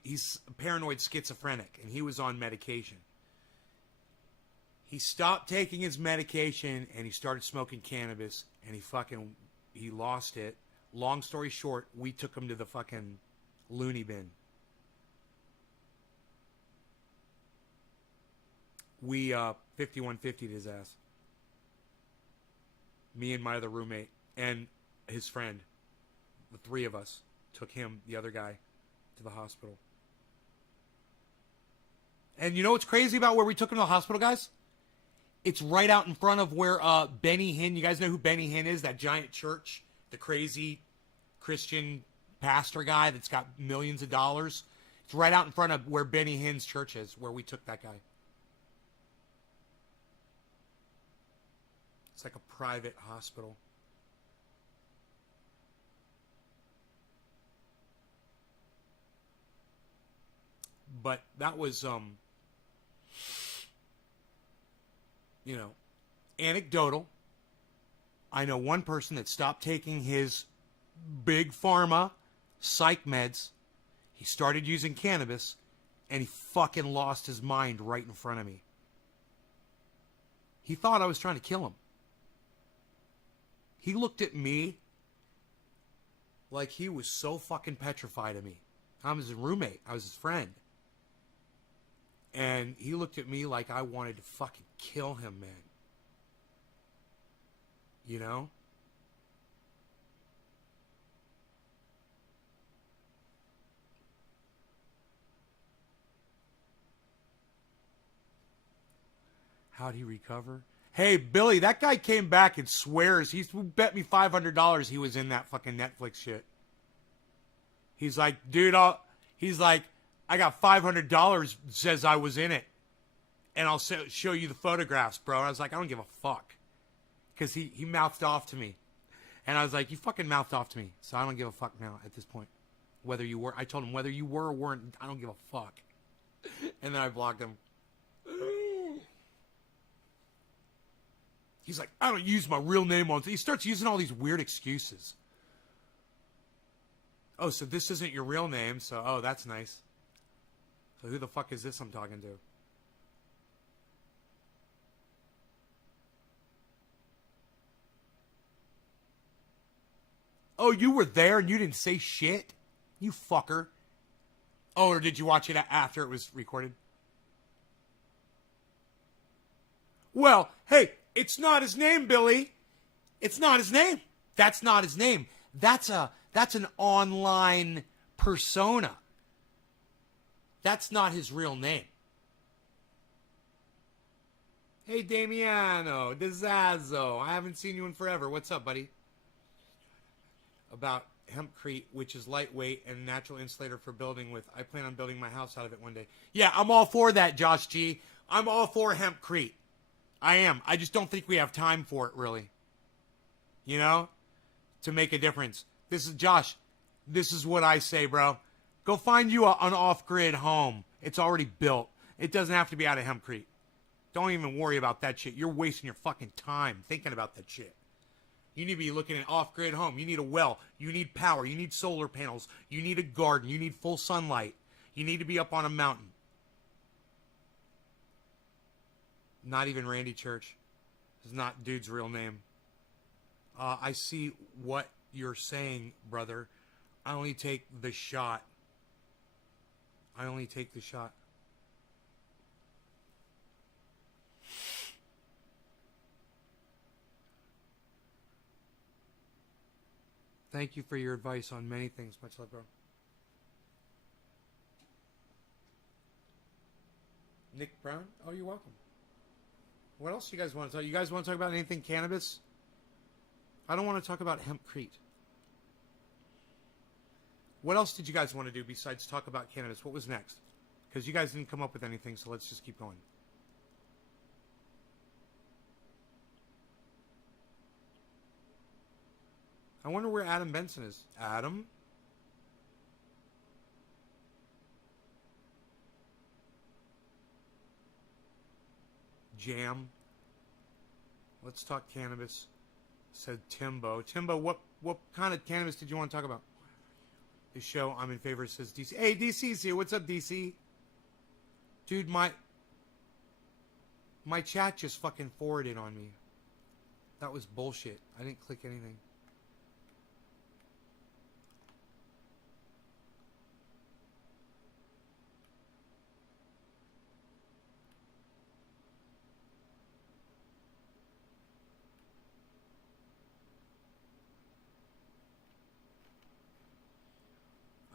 paranoid schizophrenic, and he was on medication. He stopped taking his medication, and he started smoking cannabis, and he lost it. Long story short, we took him to the fucking loony bin. We 5150'd his ass. Me and my other roommate and his friend, the three of us, took him, the other guy, to the hospital. And you know what's crazy about where we took him to the hospital, guys? It's right out in front of where Benny Hinn, you guys know who Benny Hinn is? That giant church, the crazy Christian pastor guy that's got millions of dollars. It's right out in front of where Benny Hinn's church is, where we took that guy. It's like a private hospital. But that was, anecdotal. I know one person that stopped taking his big pharma psych meds. He started using cannabis, and he fucking lost his mind right in front of me. He thought I was trying to kill him. He looked at me like he was so fucking petrified of me. I was his roommate. I was his friend. And he looked at me like I wanted to fucking kill him, man. You know? How'd he recover? Hey, Billy, that guy came back and swears. He bet me $500 he was in that fucking Netflix shit. He's like, dude, I got $500 says I was in it. And I'll show you the photographs, bro. And I was like, I don't give a fuck. Because he mouthed off to me. And I was like, you fucking mouthed off to me. So I don't give a fuck now at this point. Whether you were, I told him whether you were or weren't, I don't give a fuck. And then I blocked him. He's like, I don't use my real name on. He starts using all these weird excuses. Oh, so this isn't your real name. So, oh, that's nice. So who the fuck is this I'm talking to? Oh, you were there and you didn't say shit? You fucker. Oh, or did you watch it after it was recorded? Well, hey, it's not his name, Billy. It's not his name. That's not his name. That's an online persona. That's not his real name. Hey, Damiano, Dizazzo. I haven't seen you in forever. What's up, buddy? About hempcrete, which is lightweight and natural insulator for building with. I plan on building my house out of it one day. Yeah, I'm all for that, Josh G. I'm all for hempcrete. I am. I just don't think we have time for it, really. You know? To make a difference. This is, Josh, this is what I say, bro. Go find you an off-grid home. It's already built. It doesn't have to be out of hempcrete. Don't even worry about that shit. You're wasting your fucking time thinking about that shit. You need to be looking at an off-grid home. You need a well. You need power. You need solar panels. You need a garden. You need full sunlight. You need to be up on a mountain. Not even Randy Church. This is not dude's real name. I see what you're saying, brother. I only take the shot. I only take the shot. Thank you for your advice on many things. Much love, bro. Nick Brown? Oh, you're welcome. What else you guys want to talk? You guys want to talk about anything cannabis? I don't want to talk about hempcrete. What else did you guys want to do besides talk about cannabis? What was next? Because you guys didn't come up with anything, so let's just keep going. I wonder where Adam Benson is. Adam? Jam. Let's talk cannabis. Said Timbo. Timbo, what kind of cannabis did you want to talk about? The show I'm in favor says DC. Hey, DC's here. What's up, DC? Dude, my chat just fucking forwarded on me. That was bullshit. I didn't click anything.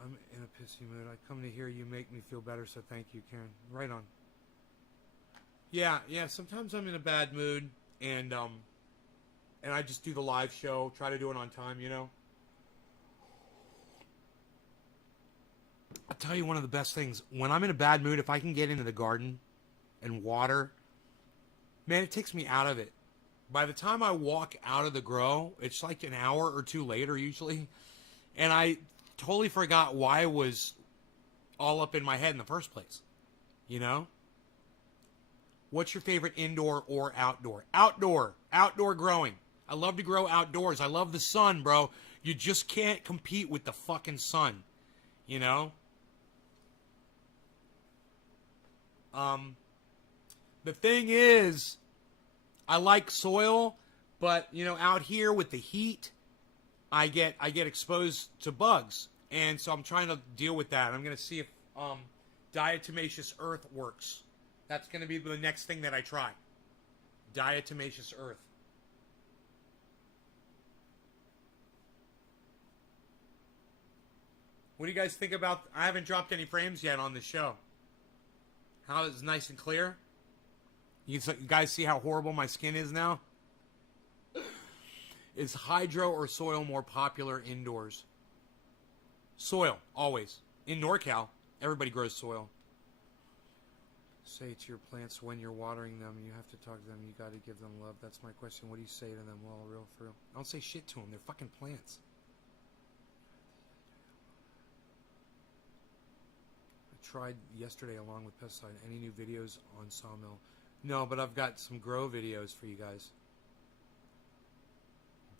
I'm in a pissy mood. I come to hear you make me feel better, so thank you, Karen. Right on. Yeah, sometimes I'm in a bad mood, and I just do the live show, try to do it on time, you know? I'll tell you one of the best things. When I'm in a bad mood, if I can get into the garden and water, man, it takes me out of it. By the time I walk out of the grow, it's like an hour or two later usually, and I totally forgot why I was all up in my head in the first place. You know? What's your favorite indoor or outdoor? Outdoor. Outdoor growing. I love to grow outdoors. I love the sun, bro. You just can't compete with the fucking sun. You know? The thing is, I like soil, but, you know, out here with the heat, I get exposed to bugs, and so I'm trying to deal with that. I'm going to see if diatomaceous earth works. That's going to be the next thing that I try. Diatomaceous earth. What do you guys think about? I haven't dropped any frames yet on the show. How is it nice and clear? You guys see how horrible my skin is now? Is hydro or soil more popular indoors? Soil, always. In NorCal, everybody grows soil. Say to your plants when you're watering them, you have to talk to them, you got to give them love. That's my question. What do you say to them? Well, real for real. I don't say shit to them. They're fucking plants. I tried yesterday along with pesticide. Any new videos on sawmill? No, but I've got some grow videos for you guys.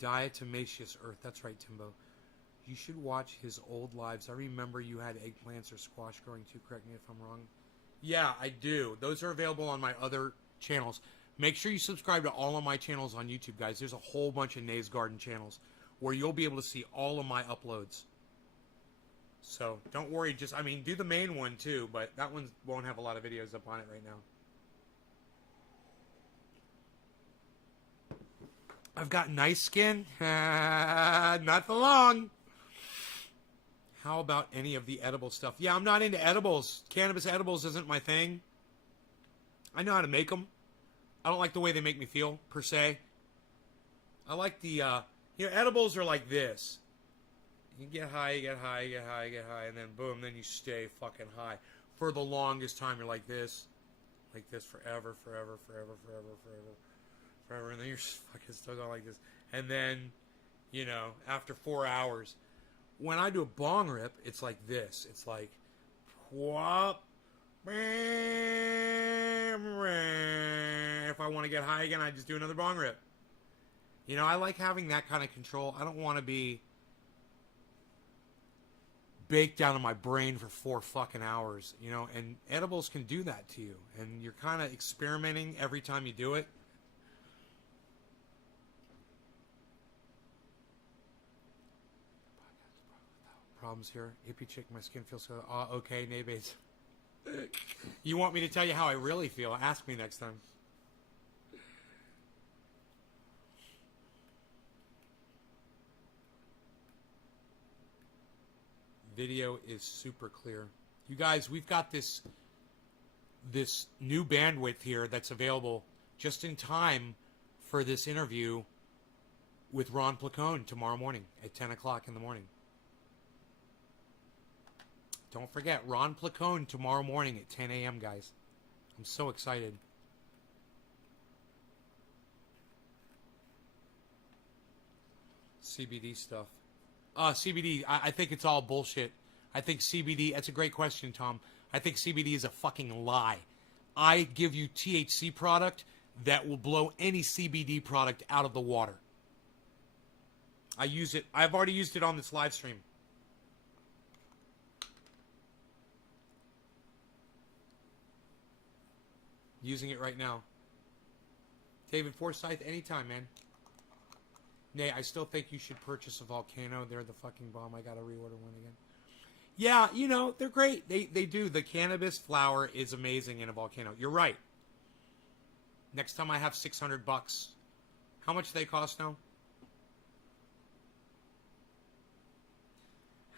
Diatomaceous earth. That's right, Timbo. You should watch his old lives. I remember you had eggplants or squash growing too. Correct me if I'm wrong. Yeah, I do. Those are available on my other channels. Make sure you subscribe to all of my channels on YouTube, guys. There's a whole bunch of Nays Garden channels where you'll be able to see all of my uploads. So don't worry. Just, I mean, do the main one too, but that one won't have a lot of videos up on it right now. I've got nice skin. Not for long. How about any of the edible stuff? Yeah, I'm not into edibles. Cannabis edibles isn't my thing. I know how to make them. I don't like the way they make me feel, per se. I like the, edibles are like this. You get high, you get high, you get high, you get high, and then boom, then you stay fucking high. For the longest time, you're like this forever, forever, forever, forever, forever. Forever, and then you're just fucking still going like this. And then, after 4 hours, when I do a bong rip, it's like this. It's like, whoop. If I want to get high again, I just do another bong rip. I like having that kind of control. I don't want to be baked down in my brain for 4 fucking hours, and edibles can do that to you. And you're kind of experimenting every time you do it. Problems here. Hippie chick, my skin feels so... okay, Naybates. You want me to tell you how I really feel? Ask me next time. Video is super clear. You guys, we've got this new bandwidth here that's available just in time for this interview with Ron Placone tomorrow morning at 10 o'clock in the morning. Don't forget, Ron Placone tomorrow morning at 10 a.m., guys. I'm so excited. CBD stuff. CBD, I think it's all bullshit. I think CBD, that's a great question, Tom. I think CBD is a fucking lie. I give you THC product that will blow any CBD product out of the water. I use it. I've already used it on this live stream. Using it right now. David Forsyth, anytime, man. Nay, I still think you should purchase a Volcano. They're the fucking bomb. I gotta reorder one again. Yeah, you know, they're great. They do. The cannabis flower is amazing in a Volcano. You're right. Next time I have $600. How much do they cost now?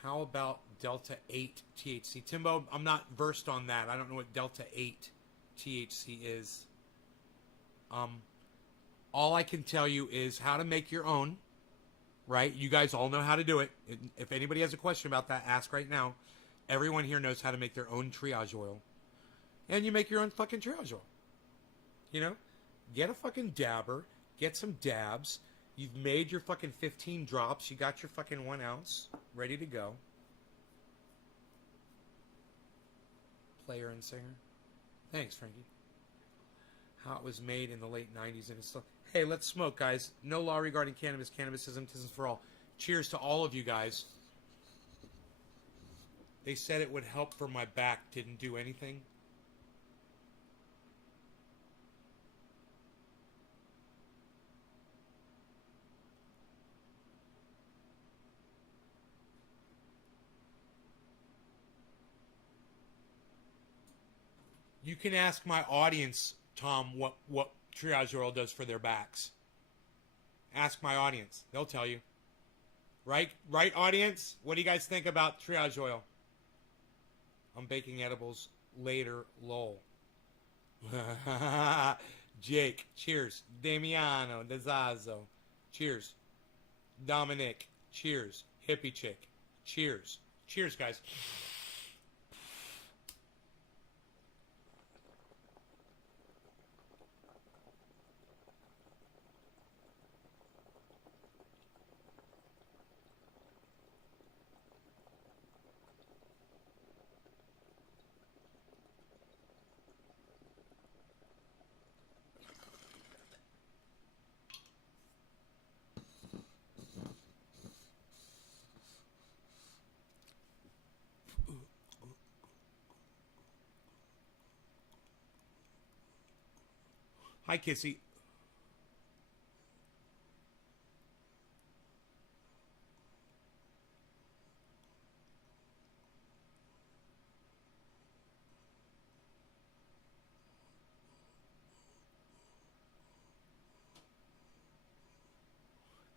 How about Delta 8 THC? Timbo, I'm not versed on that. I don't know what Delta 8 THC is. All I can tell you is how to make your own, right? You guys all know how to do it. If anybody has a question about that, ask right now. Everyone here knows how to make their own triage oil. And you make your own fucking triage oil. You know? Get a fucking dabber. Get some dabs. You've made your fucking 15 drops. You got your fucking 1 ounce ready to go. Player and singer. Thanks, Frankie. How it was made in the late 90s and it's still... Hey, let's smoke, guys. No law regarding cannabis. Cannabism isn't for all. Cheers to all of you guys. They said it would help for my back. Didn't do anything. You can ask my audience, Tom, what triage oil does for their backs. Ask my audience. They'll tell you. Right, audience? What do you guys think about triage oil? I'm baking edibles later, lol. Jake, cheers. Damiano, Dezazzo, cheers. Dominic, cheers. Hippie chick, cheers. Cheers, guys. Hi, Kissy.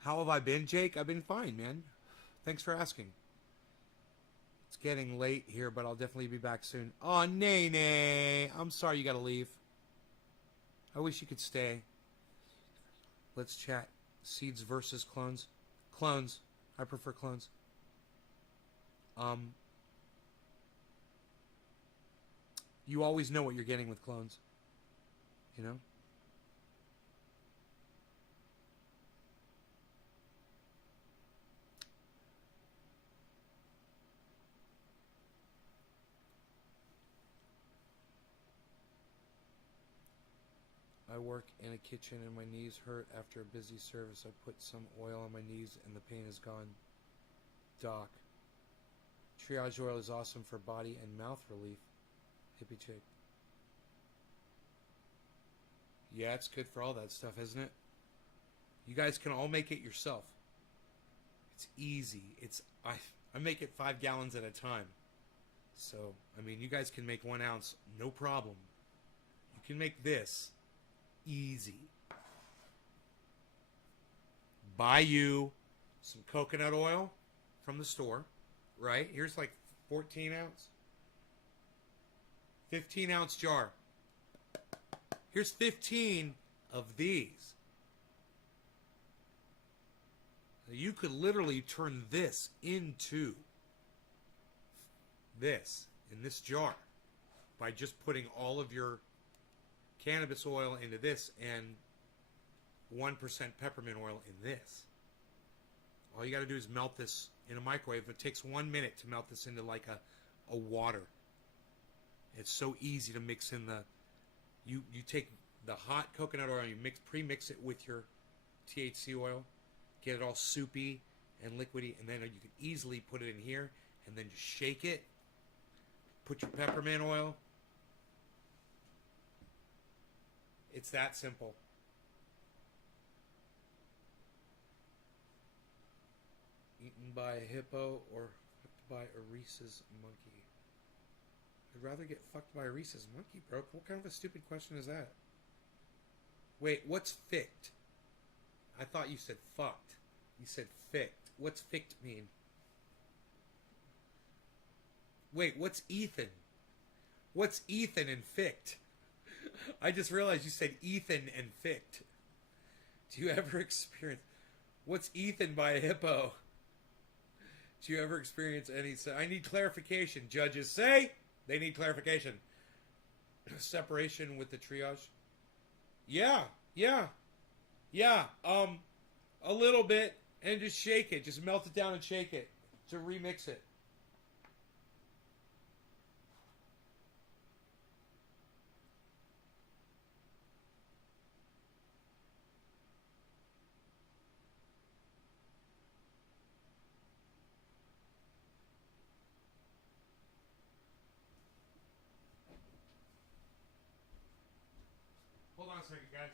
How have I been, Jake? I've been fine, man. Thanks for asking. It's getting late here, but I'll definitely be back soon. Oh, Nene. I'm sorry you gotta leave. I wish you could stay. Let's chat. Seeds versus clones. Clones. I prefer clones. You always know what you're getting with clones. You know? I work in a kitchen and my knees hurt after a busy service. I put some oil on my knees and the pain is gone. Doc. Triage oil is awesome for body and mouth relief. Hippie chick. Yeah, it's good for all that stuff, isn't it? You guys can all make it yourself. It's easy. I make it 5 gallons at a time. So, I mean, you guys can make 1 ounce, no problem. You can make this easy. Buy you some coconut oil from the store, right? Here's like 14 ounce, 15 ounce jar. Here's 15 of these. You could literally turn this into this in this jar by just putting all of your cannabis oil into this and 1% peppermint oil in this. All you got to do is melt this in a microwave. It takes 1 minute to melt this into like a water. It's so easy to mix in the... You take the hot coconut oil, you pre-mix it with your THC oil, get it all soupy and liquidy, and then you can easily put it in here and then just shake it. Put your peppermint oil. It's that simple. Eaten by a hippo or fucked by a rhesus monkey? I'd rather get fucked by a rhesus monkey, bro. What kind of a stupid question is that? Wait, what's ficked? I thought you said fucked. You said ficked. What's ficked mean? Wait, what's Ethan? What's Ethan and ficked? I just realized you said Ethan and ficked. Do you ever experience... What's Ethan by a hippo? Do you ever experience any... I need clarification. Judges say they need clarification. Separation with the triage? Yeah. A little bit. And just shake it. Just melt it down and shake it. To remix it. Hold on a second, guys.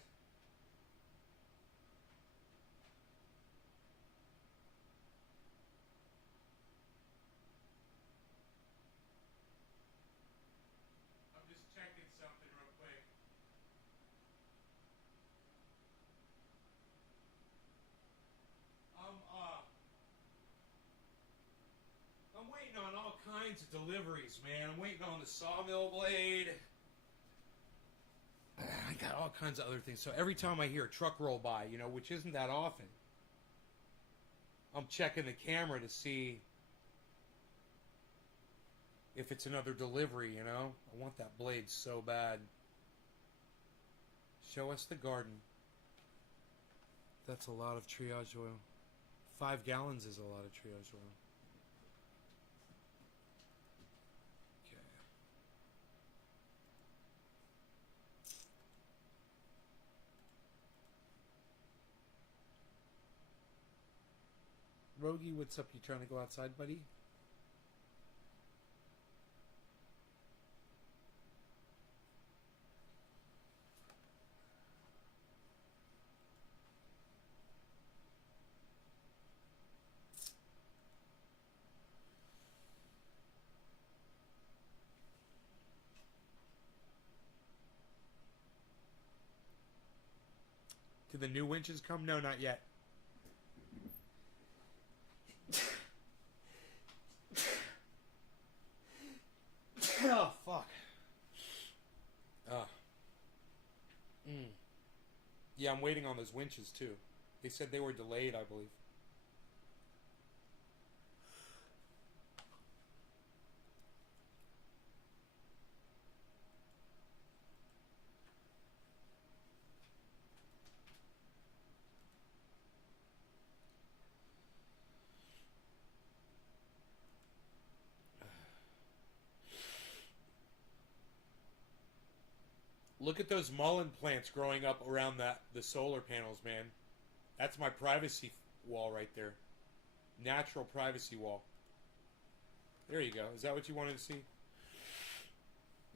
I'm just checking something real quick. I'm waiting on all kinds of deliveries, man. I'm waiting on the sawmill blade. I got all kinds of other things. So every time I hear a truck roll by, which isn't that often, I'm checking the camera to see if it's another delivery, I want that blade so bad. Show us the garden. That's a lot of triage oil. 5 gallons is a lot of triage oil. Rogie, what's up? You trying to go outside, buddy? Did the new winches come? No, not yet. Oh, fuck. Yeah, I'm waiting on those winches, too. They said they were delayed, I believe. Look at those mullein plants growing up around the solar panels, man. That's my privacy wall right there. Natural privacy wall. There you go. Is that what you wanted to see?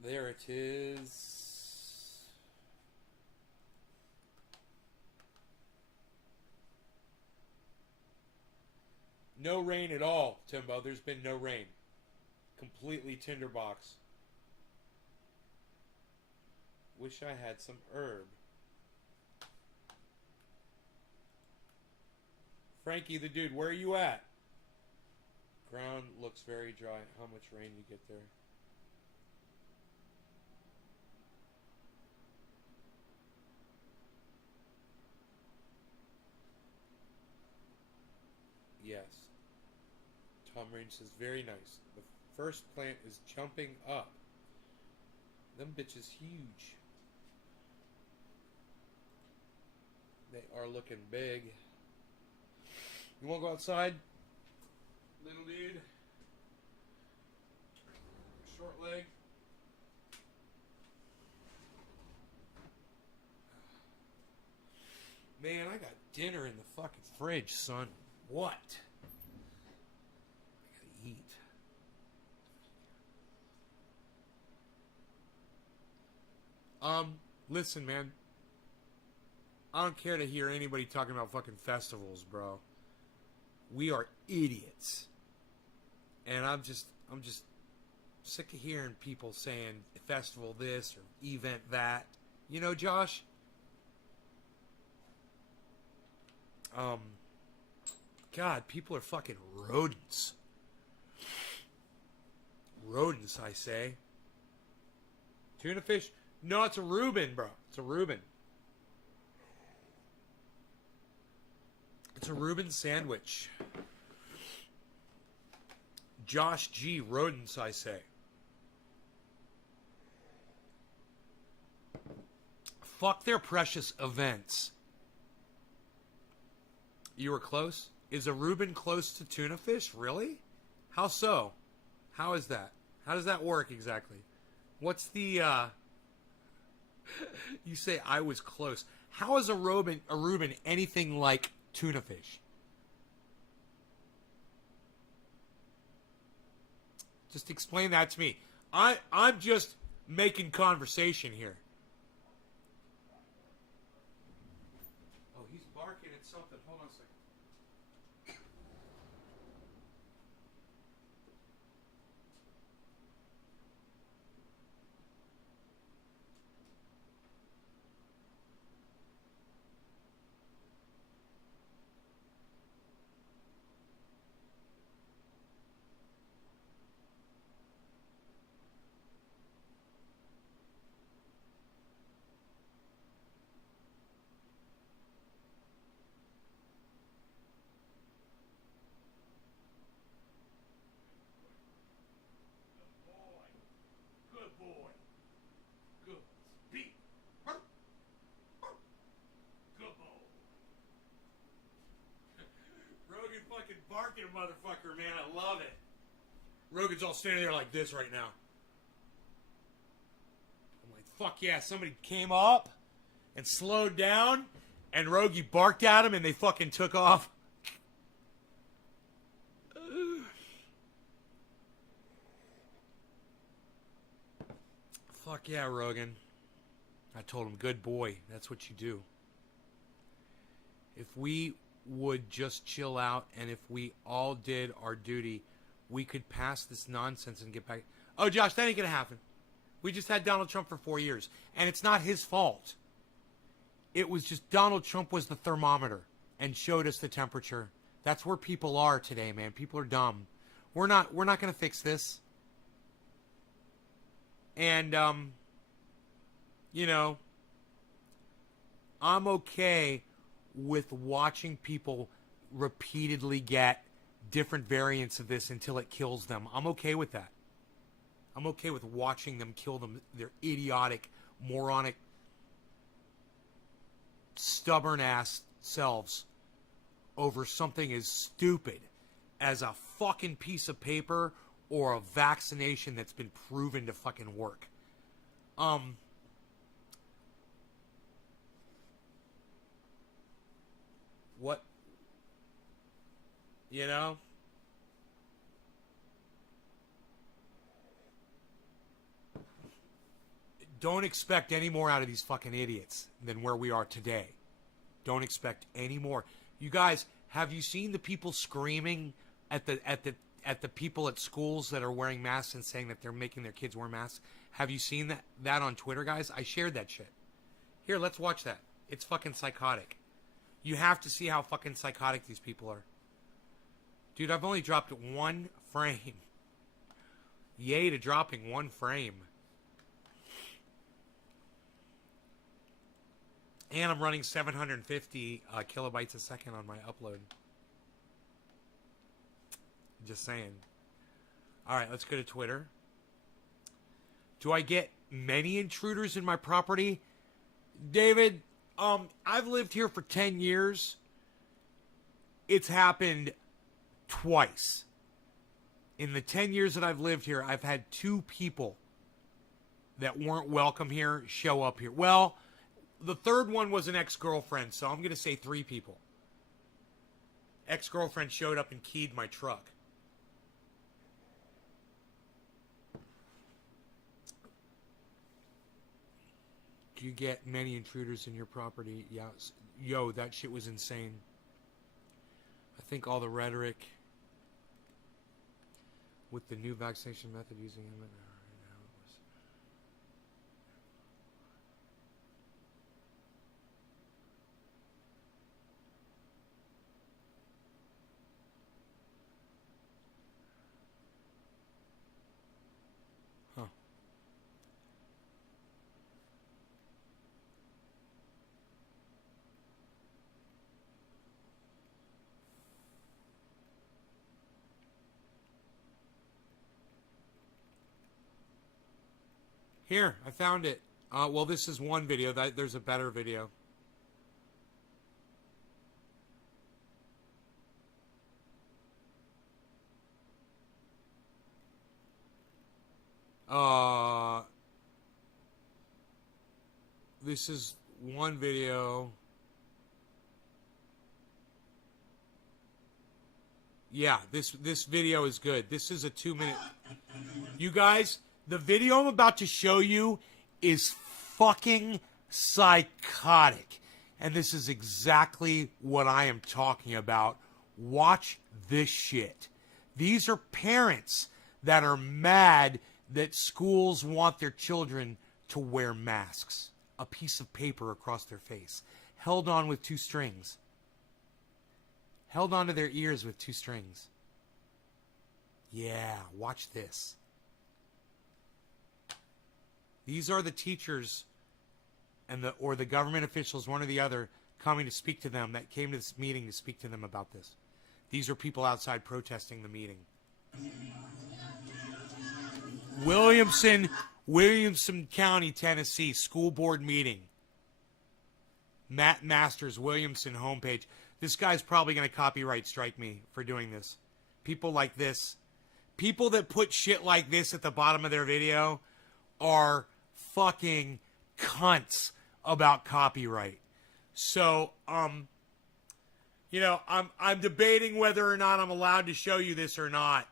There it is. No rain at all, Timbo. There's been no rain. Completely tinderbox. Wish I had some herb. Frankie the dude, where are you at? Ground looks very dry. How much rain you get there? Yes. Tom Range says, very nice. First plant is jumping up. Them bitches huge. They are looking big. You want to go outside? Little dude. Short leg. Man, I got dinner in the fucking fridge, son. What? I gotta eat. Listen, man. I don't care to hear anybody talking about fucking festivals, bro. We are idiots. And I'm just sick of hearing people saying festival this or event that. You know, Josh? God, people are fucking rodents. Rodents, I say. Tuna fish? No, it's a Reuben, bro. It's a Reuben. It's a Reuben sandwich. Josh G. Rodents, I say. Fuck their precious events. You were close? Is a Reuben close to tuna fish? Really? How so? How is that? How does that work exactly? What's the, You say I was close. How is a Reuben anything like tuna fish? Just explain that to me. I'm just making conversation here. Oh, he's barking at something. Hold on a second. Good boy. Good. Beat. Good boy. Rogan fucking barking, motherfucker, man. I love it. Rogan's all standing there like this right now. I'm like, fuck yeah. Somebody came up and slowed down, and Rogie barked at him, and they fucking took off. Fuck yeah, Rogan. I told him, good boy. That's what you do. If we would just chill out and if we all did our duty, we could pass this nonsense and get back. Oh, Josh, that ain't going to happen. We just had Donald Trump for 4 years. And it's not his fault. It was just Donald Trump was the thermometer and showed us the temperature. That's where people are today, man. People are dumb. We're not going to fix this. And, you know, I'm okay with watching people repeatedly get different variants of this until it kills them. I'm okay with that. I'm okay with watching them kill them, their idiotic, moronic, stubborn-ass selves over something as stupid as a fucking piece of paper or a vaccination that's been proven to fucking work. What? You know? Don't expect any more out of these fucking idiots than where we are today. Don't expect any more. You guys, have you seen the people screaming at the people at schools that are wearing masks and saying that they're making their kids wear masks? Have you seen that on Twitter, guys? I shared that shit. Here, let's watch that. It's fucking psychotic. You have to see how fucking psychotic these people are. Dude, I've only dropped one frame. Yay to dropping one frame. And I'm running 750 kilobytes a second on my upload. Just saying. All right, let's go to Twitter. Do I get many intruders in my property? David, I've lived here for 10 years. It's happened twice. In the 10 years that I've lived here, I've had 2 people that weren't welcome here show up here. Well, the third one was an ex-girlfriend, so I'm going to say 3 people. Ex-girlfriend showed up and keyed my truck. Do you get many intruders in your property? Yeah. Yo, that shit was insane. I think all the rhetoric with the new vaccination method using him right now was... Huh. Here, I found it. Well, this is one video. There's a better video. This is one video. Yeah, this video is good. This is a 2-minute. You guys, the video I'm about to show you is fucking psychotic. And this is exactly what I am talking about. Watch this shit. These are parents that are mad that schools want their children to wear masks. A piece of paper across their face, held on with 2 strings. Held onto their ears with 2 strings. Yeah, watch this. These are the teachers and or the government officials, one or the other, coming to speak to them, that came to this meeting to speak to them about this. These are people outside protesting the meeting. Williamson County, Tennessee, school board meeting. Matt Masters, Williamson homepage. This guy's probably going to copyright strike me for doing this. People like this, people that put shit like this at the bottom of their video are fucking cunts about copyright. So, you know, I'm debating whether or not I'm allowed to show you this or not.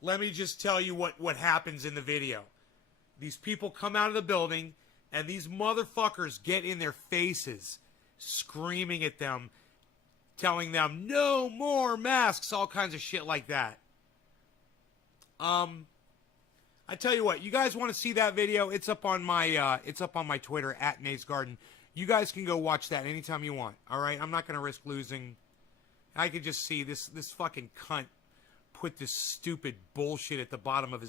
Let me just tell you what happens in the video. These people come out of the building, and these motherfuckers get in their faces, screaming at them, telling them, no more masks, all kinds of shit like that. I tell you what, you guys want to see that video? It's up on my Twitter, @MazeGarden. You guys can go watch that anytime you want, all right? I'm not going to risk losing. I could just see this fucking cunt put this stupid bullshit at the bottom of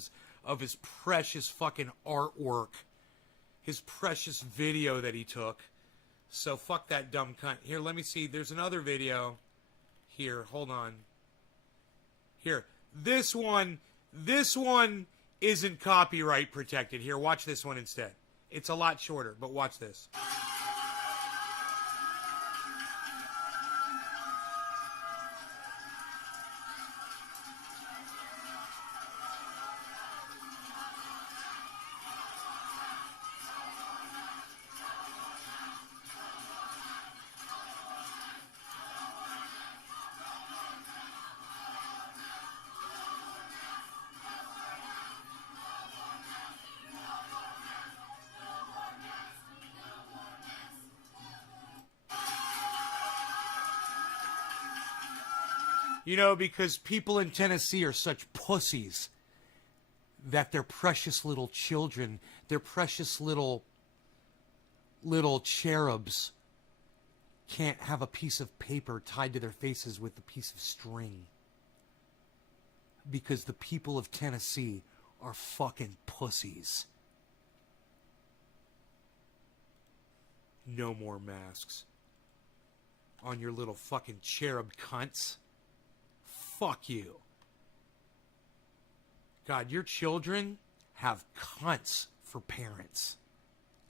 his precious fucking artwork, his precious video that he took. So fuck that dumb cunt. Here, let me see. There's another video. Here, hold on. Here, this one isn't copyright protected. Here, watch this one instead. It's a lot shorter, but watch this. You know, because people in Tennessee are such pussies that their precious little children, their precious little cherubs can't have a piece of paper tied to their faces with a piece of string. Because the people of Tennessee are fucking pussies. No more masks on your little fucking cherub cunts. Fuck you. God, your children have cunts for parents.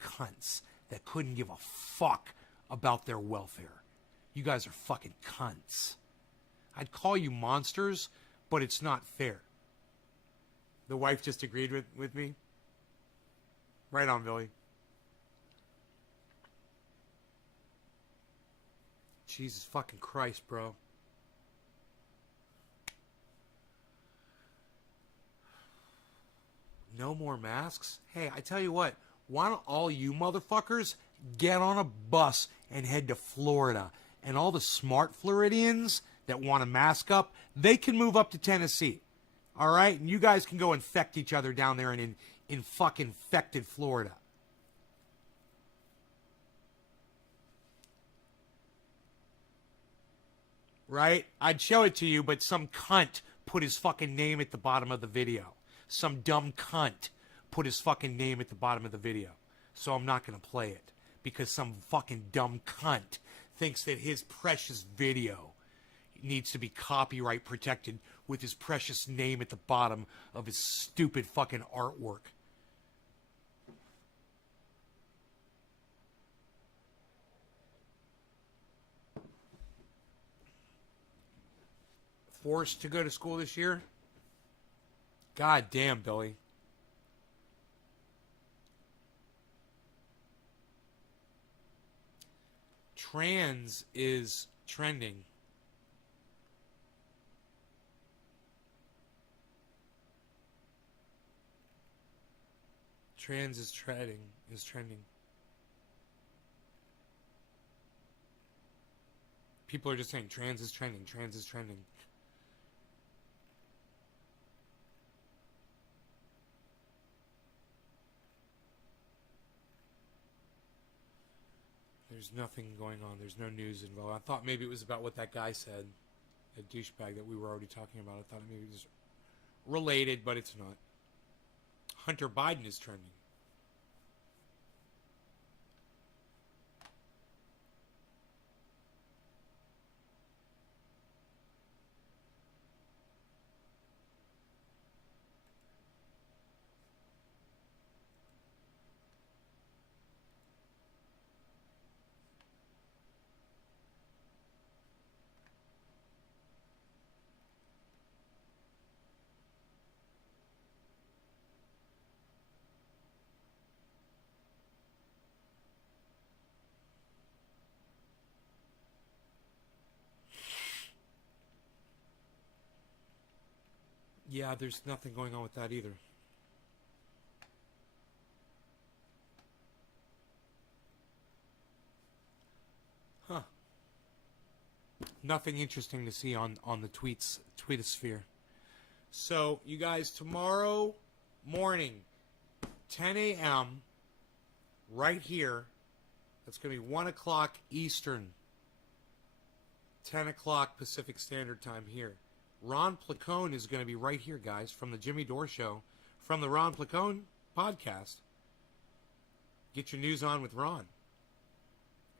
Cunts that couldn't give a fuck about their welfare. You guys are fucking cunts. I'd call you monsters, but it's not fair. The wife just agreed with me. Right on, Billy. Jesus fucking Christ, bro. No more masks? Hey, I tell you what. Why don't all you motherfuckers get on a bus and head to Florida? And all the smart Floridians that want to mask up, they can move up to Tennessee. All right? And you guys can go infect each other down there in fucking infected Florida. Right? I'd show it to you, but some cunt put his fucking name at the bottom of the video. Some dumb cunt put his fucking name at the bottom of the video. So I'm not going to play it. Because some fucking dumb cunt thinks that his precious video needs to be copyright protected with his precious name at the bottom of his stupid fucking artwork. Forced to go to school this year? God damn, Billy. Trans is trending. Trans is trending. People are just saying trans is trending. There's nothing going on. There's no news involved. I thought maybe it was about what that guy said, a douchebag that we were already talking about. I thought maybe it was related, but it's not. Hunter Biden is trending. Yeah, there's nothing going on with that either. Huh. Nothing interesting to see on the tweetosphere. So, you guys, tomorrow morning, 10 a.m., right here, that's going to be 1 o'clock Eastern, 10 o'clock Pacific Standard Time here. Ron Placone is going to be right here, guys, from the Jimmy Dore Show, from the Ron Placone podcast. Get your news on with Ron.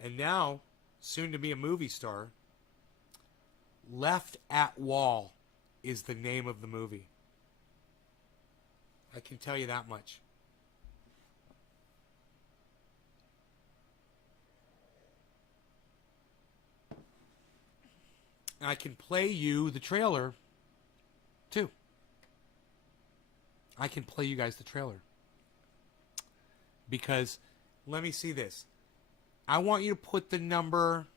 And now, soon to be a movie star, Left at Wall is the name of the movie. I can tell you that much. I can play you the trailer, too. I can play you guys the trailer. Because, let me see this. I want you to put the number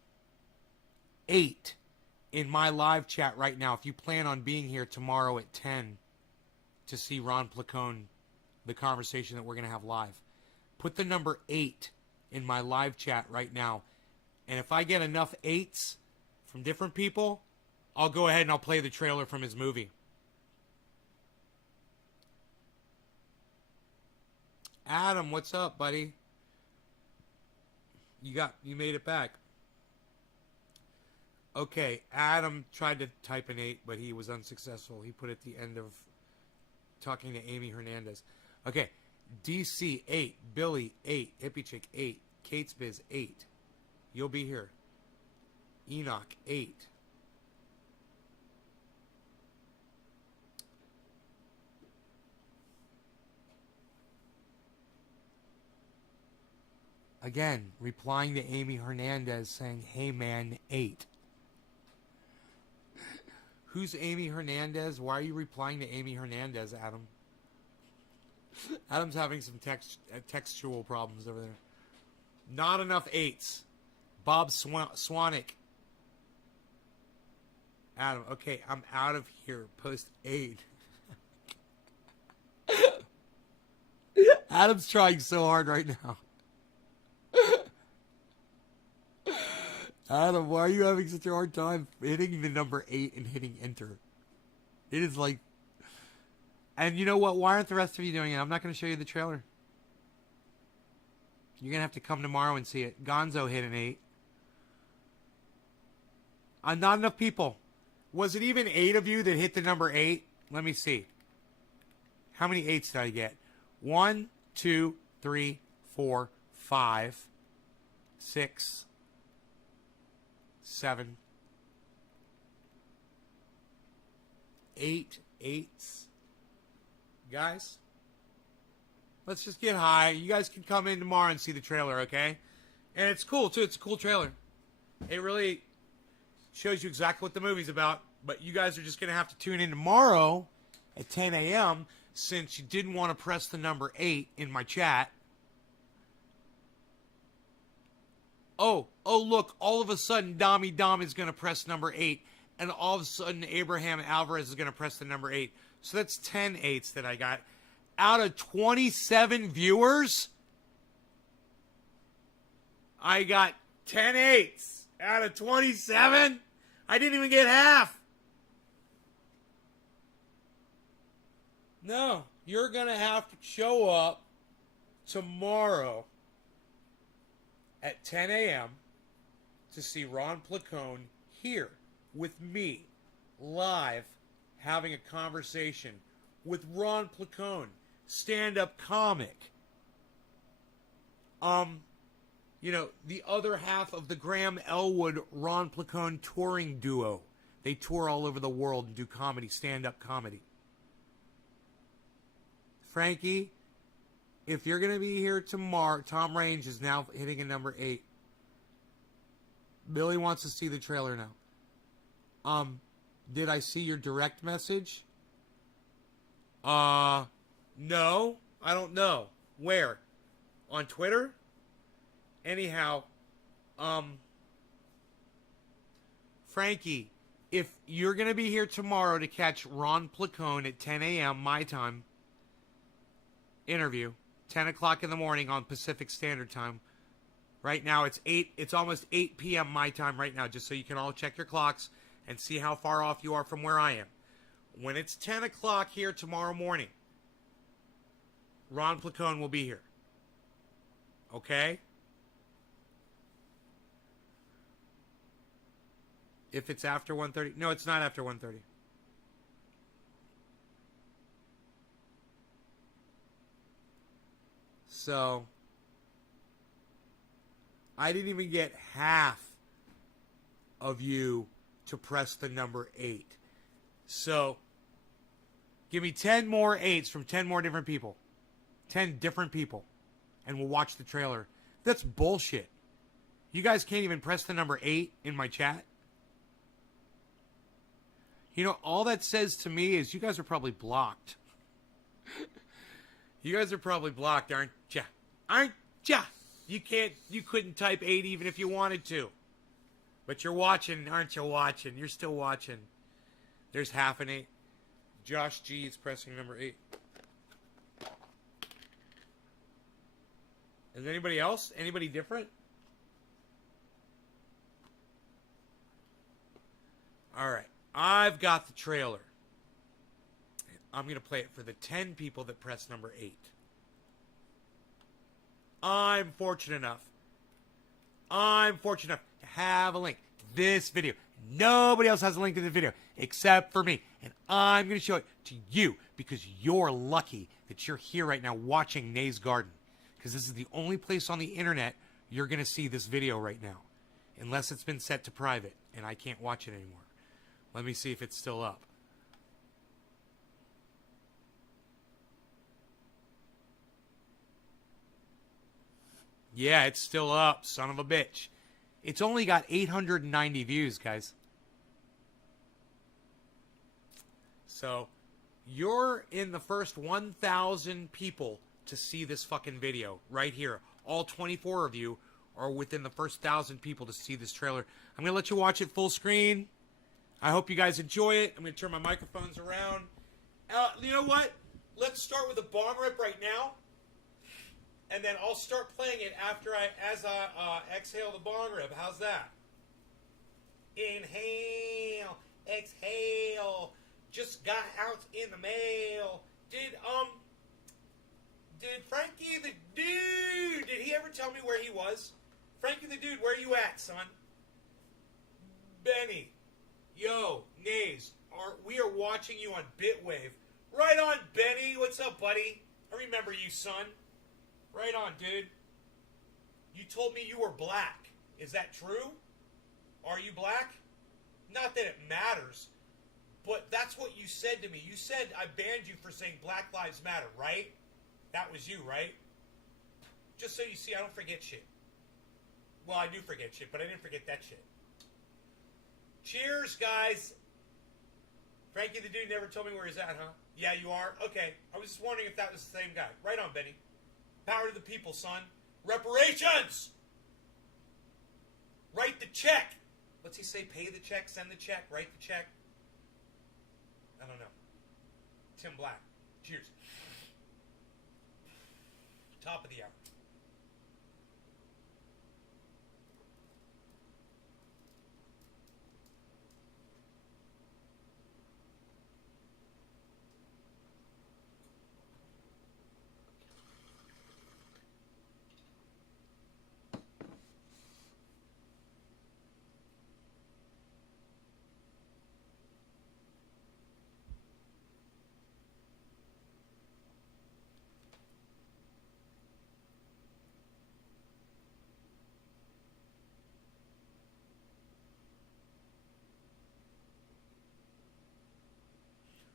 8 in my live chat right now. If you plan on being here tomorrow at 10 to see Ron Placone, the conversation that we're going to have live. Put the number 8 in my live chat right now. And if I get enough 8s from different people, I'll go ahead and I'll play the trailer from his movie. Adam, what's up, buddy? You made it back. Okay, Adam tried to type an 8, but he was unsuccessful. He put at the end of talking to Amy Hernandez. Okay, DC 8, Billy 8, Hippie Chick 8, Kate's Biz 8. You'll be here. Enoch 8. Again, replying to Amy Hernandez saying, hey man, 8. Who's Amy Hernandez? Why are you replying to Amy Hernandez, Adam? Adam's having some textual problems over there. Not enough 8s. Bob Swanick. Adam, okay, I'm out of here. Post 8. Adam's trying so hard right now. Adam, why are you having such a hard time hitting the number 8 and hitting enter? It is like... And you know what? Why aren't the rest of you doing it? I'm not going to show you the trailer. You're going to have to come tomorrow and see it. Gonzo hit an 8. Not enough people. Was it even 8 of you that hit the number 8? Let me see. How many 8s did I get? 1, 2, 3, 4, 5, 6, 7, 8 8s. Guys, let's just get high. You guys can come in tomorrow and see the trailer, okay? And it's cool, too. It's a cool trailer. It really shows you exactly what the movie's about. But you guys are just going to have to tune in tomorrow at 10 a.m. since you didn't want to press the number 8 in my chat. Oh, look, all of a sudden, Dami Dom is going to press number 8. And all of a sudden, Abraham Alvarez is going to press the number 8. So that's 10 8s that I got. Out of 27 viewers, I got 10 8s. Out of 27, I didn't even get half. No, you're going to have to show up tomorrow at 10 a.m. to see Ron Placone here with me, live, having a conversation with Ron Placone, stand-up comic. The other half of the Graham Elwood Ron Placone touring duo. They tour all over the world and do comedy, stand-up comedy. Frankie, if you're going to be here tomorrow, Tom Range is now hitting a number 8. Billy wants to see the trailer now. Did I see your direct message? No, I don't know. Where? On Twitter? Anyhow, Frankie, if you're going to be here tomorrow to catch Ron Placone at 10 a.m. my time, interview, 10 o'clock in the morning on Pacific Standard Time. Right now it's almost 8 p.m. my time right now, just so you can all check your clocks and see how far off you are from where I am. When it's 10 o'clock here tomorrow morning, Ron Placone will be here. Okay? If it's after 1:30. No, it's not after 1:30. So, I didn't even get half of you to press the number 8. So, give me 10 more 8s from 10 more different people. 10 different people. And we'll watch the trailer. That's bullshit. You guys can't even press the number 8 in my chat. You know, all that says to me is you guys are probably blocked. You guys are probably blocked, aren't ya? Aren't ya? You couldn't type 8 even if you wanted to. But you're watching, aren't you watching? You're still watching. There's half an 8. Josh G is pressing number 8. Is anybody else? Anybody different? All right. I've got the trailer. I'm going to play it for the 10 people that press number 8. I'm fortunate enough to have a link to this video. Nobody else has a link to the video except for me. And I'm going to show it to you because you're lucky that you're here right now watching Nay's Garden. Because this is the only place on the internet you're going to see this video right now. Unless it's been set to private and I can't watch it anymore. Let me see if it's still up. Yeah, it's still up, son of a bitch. It's only got 890 views, guys. So, you're in the first 1,000 people to see this fucking video right here. All 24 of you are within the first 1,000 people to see this trailer. I'm going to let you watch it full screen. I hope you guys enjoy it. I'm going to turn my microphones around. You know what? Let's start with a bong rip right now. And then I'll start playing it as I exhale the bong rip. How's that? Inhale, exhale. Just got out in the mail. Did Frankie the Dude, did he ever tell me where he was? Frankie the Dude, where you at, son? Benny, yo, Nays, we are watching you on Bitwave. Right on, Benny. What's up, buddy? I remember you, son. Right on, dude. You told me you were black. Is that true? Are you black? Not that it matters, but that's what you said to me. You said I banned you for saying Black Lives Matter, right? That was you, right? Just so you see, I don't forget shit. Well, I do forget shit, but I didn't forget that shit. Cheers, guys. Frankie the Dude never told me where he's at, huh? Yeah, you are? Okay. I was just wondering if that was the same guy. Right on, Benny. Power to the people, son. Reparations! Write the check. What's he say? Pay the check, send the check, write the check. I don't know. Tim Black. Cheers. Top of the hour.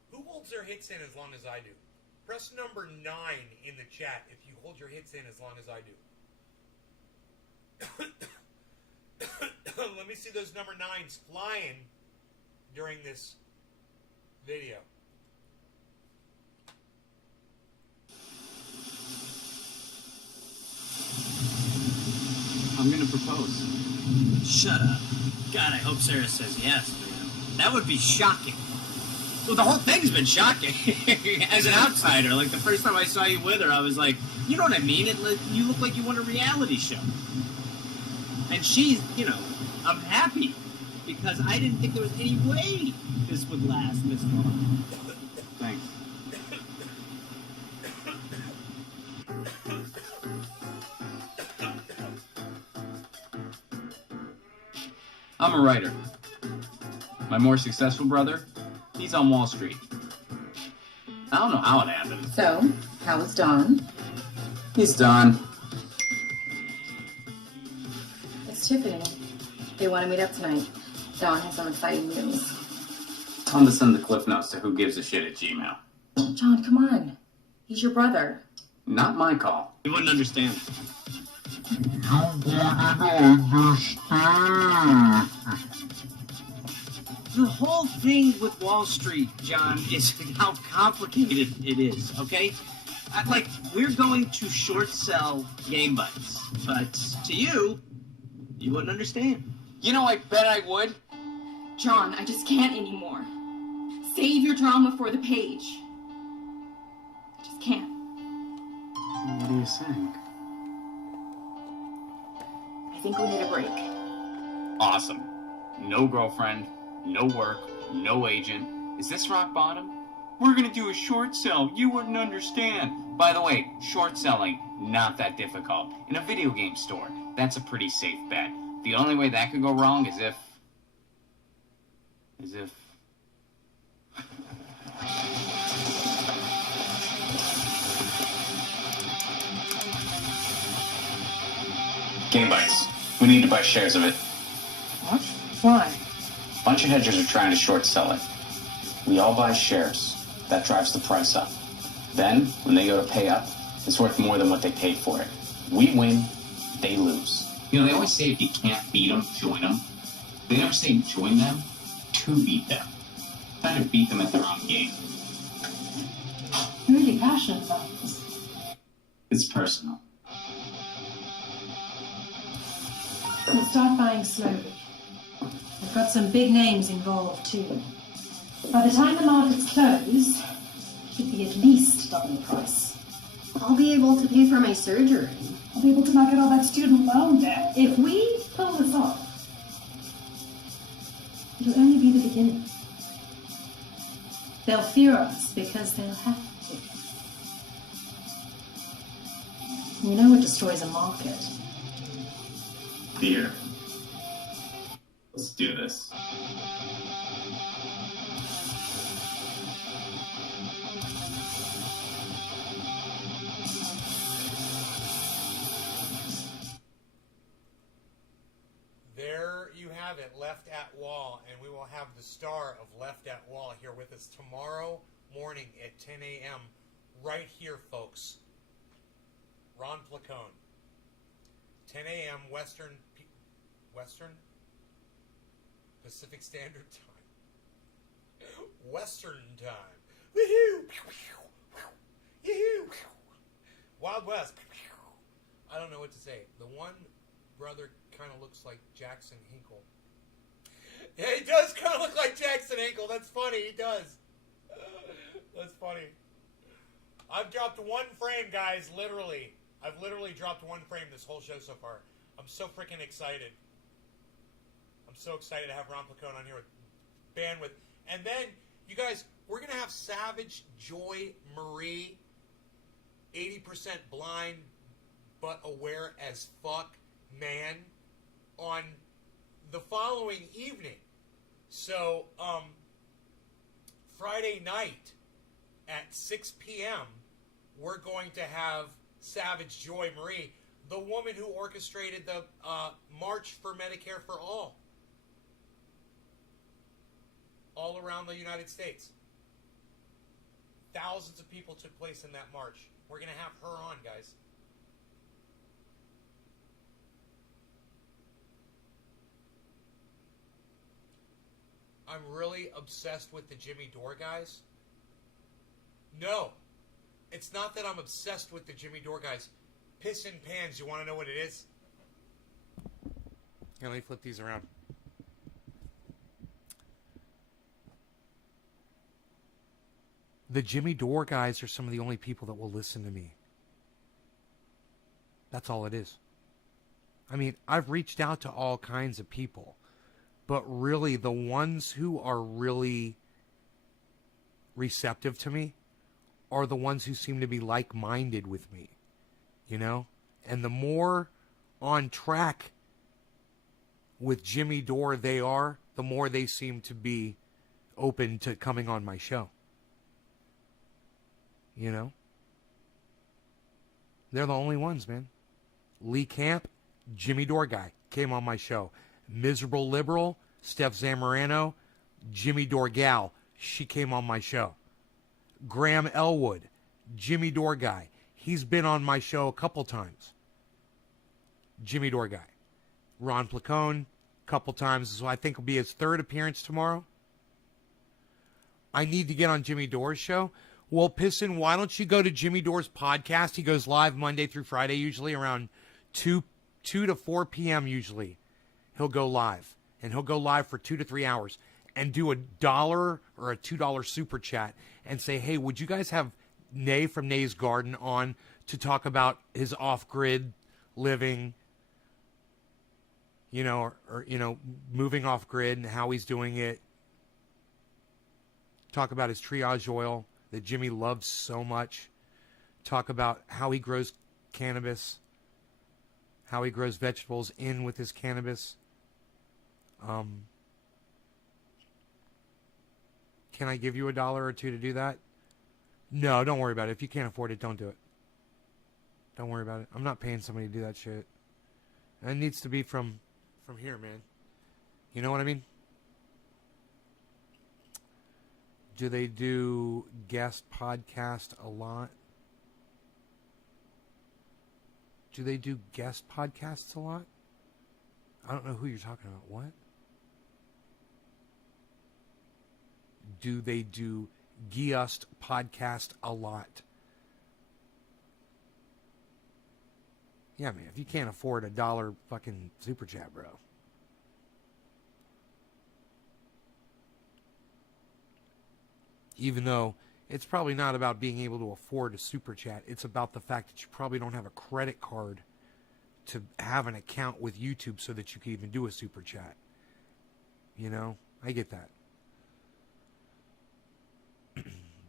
Who holds their hits in as long as I do? Press number 9 in the chat if you hold your hits in as long as I do. Let me see those number 9s flying during this video. I'm gonna propose. Shut up. God, I hope Sarah says yes, man. That would be shocking. Well, the whole thing's been shocking. As an outsider, like the first time I saw you with her, I was like, you know what I mean? You look like you want a reality show. And she's, I'm happy because I didn't think there was any way this would last this long. Thanks. I'm a writer. My more successful brother, he's on Wall Street. I don't know how it happened. So, how was Dawn? He's done. It's Tiffany. They want to meet up tonight. Dawn has some exciting news. Tell him to send the cliff notes to whogivesaShit@gmail. John, come on. He's your brother. Not my call. You wouldn't understand. The whole thing with Wall Street, John, is how complicated it is, okay? We're going to short sell Game Bites, but to you wouldn't understand. You know, I bet I would. John, I just can't anymore. Save your drama for the page. I just can't. What are you saying? I think we need a break. Awesome. No girlfriend, no work, no agent. Is this rock bottom? We're gonna do a short sell. You wouldn't understand. By the way, short selling, not that difficult. In a video game store, that's a pretty safe bet. The only way that could go wrong is if... Game Bites. We need to buy shares of it. What? Why? A bunch of hedgers are trying to short sell it. We all buy shares. That drives the price up. Then, when they go to pay up, it's worth more than what they paid for it. We win, they lose. You know, they always say if you can't beat them, join them. They never say join them to beat them. Trying to beat them at their own game. You're really passionate about this. It's personal. We'll start buying slowly. I've got some big names involved too. By the time the markets close, it should be at least double the price. I'll be able to pay for my surgery. I'll be able to knock out all that student loan debt. If we pull this off, it'll only be the beginning. They'll fear us because they'll have to. You know what destroys a market? Fear. Let's do this. There you have it, Left at Wall, and we will have the star of Left at Wall here with us tomorrow morning at 10 a.m. right here, folks. Ron Placone. 10 a.m. Western Pacific Standard Time. Western Time. Woohoo! Yoo-hoo! Wild West. I don't know what to say. The one brother kind of looks like Jackson Hinkle. Yeah, he does kind of look like Jackson Hinkle. That's funny. He does. That's funny. I've dropped one frame, guys. Literally. I've literally dropped one frame this whole show so far. I'm so freaking excited. I'm so excited to have Ron Placone on here with bandwidth. And then, you guys, we're going to have Savage Joy Marie, 80% blind but aware as fuck man, on the following evening. So, Friday night at 6 p.m., we're going to have Savage Joy Marie, the woman who orchestrated the March for Medicare for all around the United States. Thousands of people took place in that march. We're going to have her on, guys. I'm really obsessed with the Jimmy Dore guys. No, it's not that I'm obsessed with the Jimmy Dore guys. Piss and pans, you want to know what it is? Here, let me flip these around. The Jimmy Dore guys are some of the only people that will listen to me. That's all it is. I mean, I've reached out to all kinds of people, but really the ones who are really receptive to me are the ones who seem to be like-minded with me, you know? And the more on track with Jimmy Dore they are, the more they seem to be open to coming on my show. You know? They're the only ones, man. Lee Camp, Jimmy Dore guy, came on my show. Miserable Liberal, Steph Zamorano, Jimmy Dore gal, she came on my show. Graham Elwood, Jimmy Dore guy, he's been on my show a couple times. Jimmy Dore guy. Ron Placone, couple times, so I think will be his third appearance tomorrow. I need to get on Jimmy Dore's show. Well, Piston, why don't you go to Jimmy Dore's podcast? He goes live Monday through Friday, usually around 2 to 4 p.m. usually. He'll go live. And he'll go live for 2 to 3 hours and do $1 or a $2 super chat and say, hey, would you guys have Nay from Nay's Garden on to talk about his off-grid living, you know, or you know, moving off-grid and how he's doing it. Talk about his triage oil that Jimmy loves so much. Talk about how he grows cannabis, how he grows vegetables in with his cannabis. Can I give you $1 or $2 to do that? No, don't worry about it. If you can't afford it, don't do it. Don't worry about it. I'm not paying somebody to do that shit. And it needs to be from here, man. You know what I mean? Do they do guest podcast a lot? Do they do guest podcasts a lot? I don't know who you're talking about. What? Do they do guest podcast a lot? Yeah, man, if you can't afford $1 fucking super chat, bro. Even though it's probably not about being able to afford a super chat. It's about the fact that you probably don't have a credit card to have an account with YouTube so that you can even do a super chat. You know? I get that.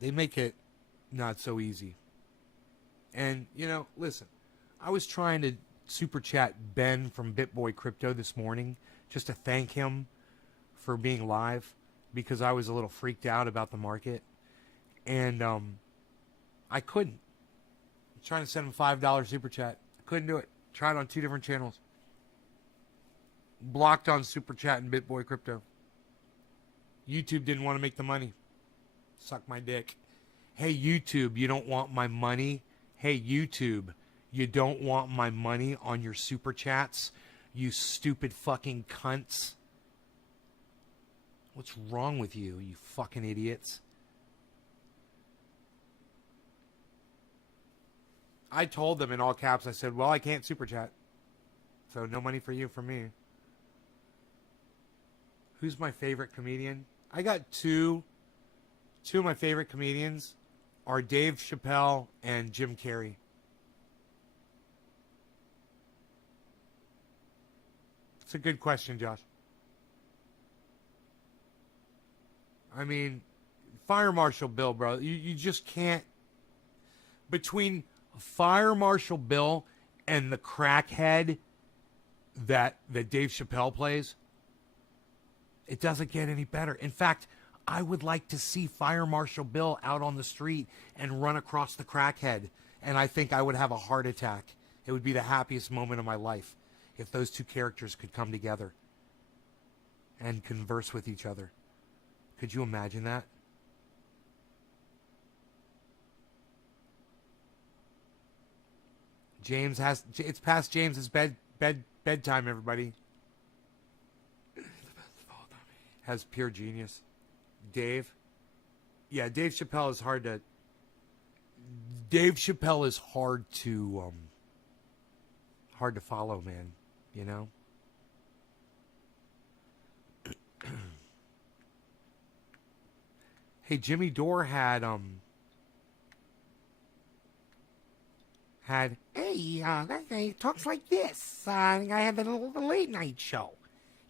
They make it not so easy. And, you know, listen. I was trying to super chat Ben from BitBoy Crypto this morning just to thank him for being live because I was a little freaked out about the market. And I couldn't. I'm trying to send him $5 super chat. I couldn't do it. Tried on 2 different channels. Blocked on super chat and BitBoy Crypto. YouTube didn't want to make the money. Suck my dick. Hey, YouTube, you don't want my money? Hey, YouTube, you don't want my money on your super chats? You stupid fucking cunts. What's wrong with you, you fucking idiots? I told them in all caps, I said, well, I can't super chat. So no money for you from me. Who's my favorite comedian? I got two. Two of my favorite comedians are Dave Chappelle and Jim Carrey. It's a good question, Josh. I mean, Fire Marshal Bill, bro. You just can't. Between Fire Marshal Bill and the crackhead that Dave Chappelle plays, it doesn't get any better. In fact, I would like to see Fire Marshal Bill out on the street and run across the crackhead, and I think I would have a heart attack. It would be the happiest moment of my life if those two characters could come together and converse with each other. Could you imagine that? It's past James's bedtime, everybody. Has pure genius. Dave. Yeah, Dave Chappelle is hard to follow, man, you know? Hey, Jimmy Dore had that guy talks like this. I had the late night show.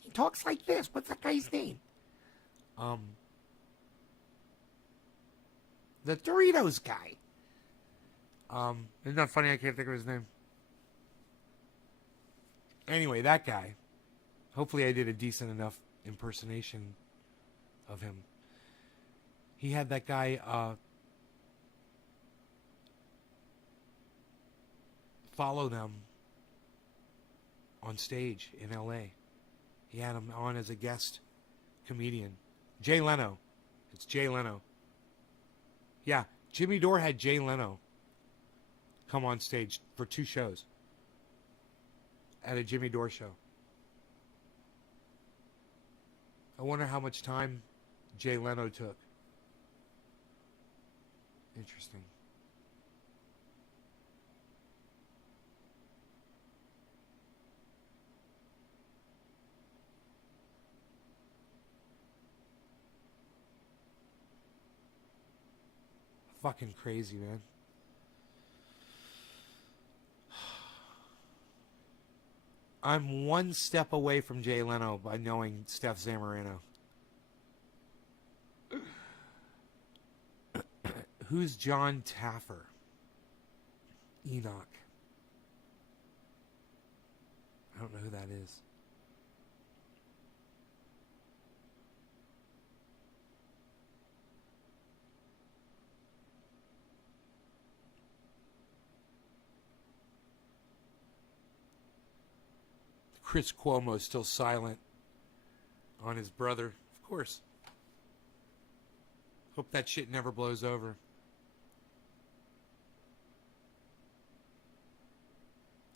He talks like this. What's that guy's name? The Doritos guy. Isn't that funny? I can't think of his name. Anyway, that guy. Hopefully I did a decent enough impersonation of him. He had that guy follow them on stage in L.A. He had him on as a guest comedian. Jay Leno. It's Jay Leno. Yeah, Jimmy Dore had Jay Leno come on stage for 2 shows at a Jimmy Dore show. I wonder how much time Jay Leno took. Interesting. Fucking crazy, man. I'm one step away from Jay Leno by knowing Steph Zamorano. Who's John Taffer? Enoch. I don't know who that is. Chris Cuomo's still silent on his brother. Of course. Hope that shit never blows over.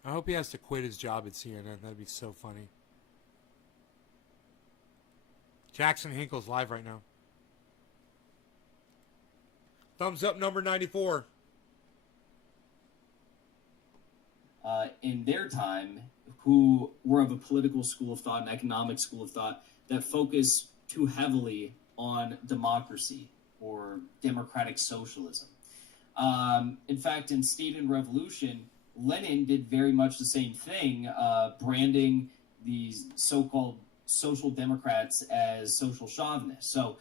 I hope he has to quit his job at CNN. That'd be so funny. Jackson Hinkle's live right now. Thumbs up, number 94. In their time, who were of a political school of thought, an economic school of thought, that focus too heavily on democracy or democratic socialism. In fact, in State and Revolution, Lenin did very much the same thing, branding these so-called social democrats as social chauvinists. So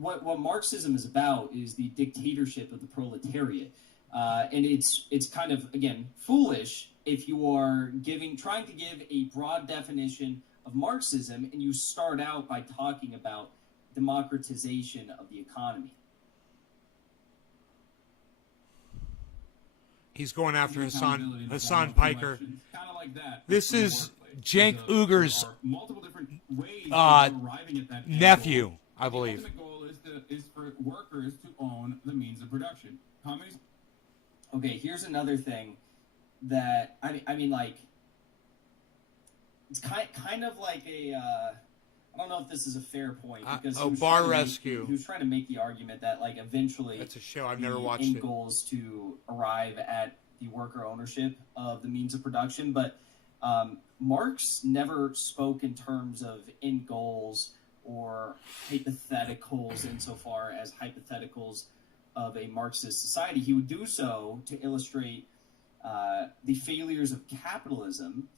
what Marxism is about is the dictatorship of the proletariat. And it's kind of, again, foolish if you are trying to give a broad definition of Marxism and you start out by talking about democratization of the economy. He's going after Hassan Piker. This is Cenk Uyghur's nephew, I believe. The ultimate goal is for workers to own the means of production. Communism. Okay, here's another thing that I mean, like, it's kind of like a I don't know if this is a fair point because Bar Rescue. He was trying to make the argument that, like, eventually that's a show I've never watched. End goal is to arrive at the worker ownership of the means of production, but Marx never spoke in terms of end goals or hypotheticals insofar as hypotheticals of a Marxist society. He would do so to illustrate the failures of capitalism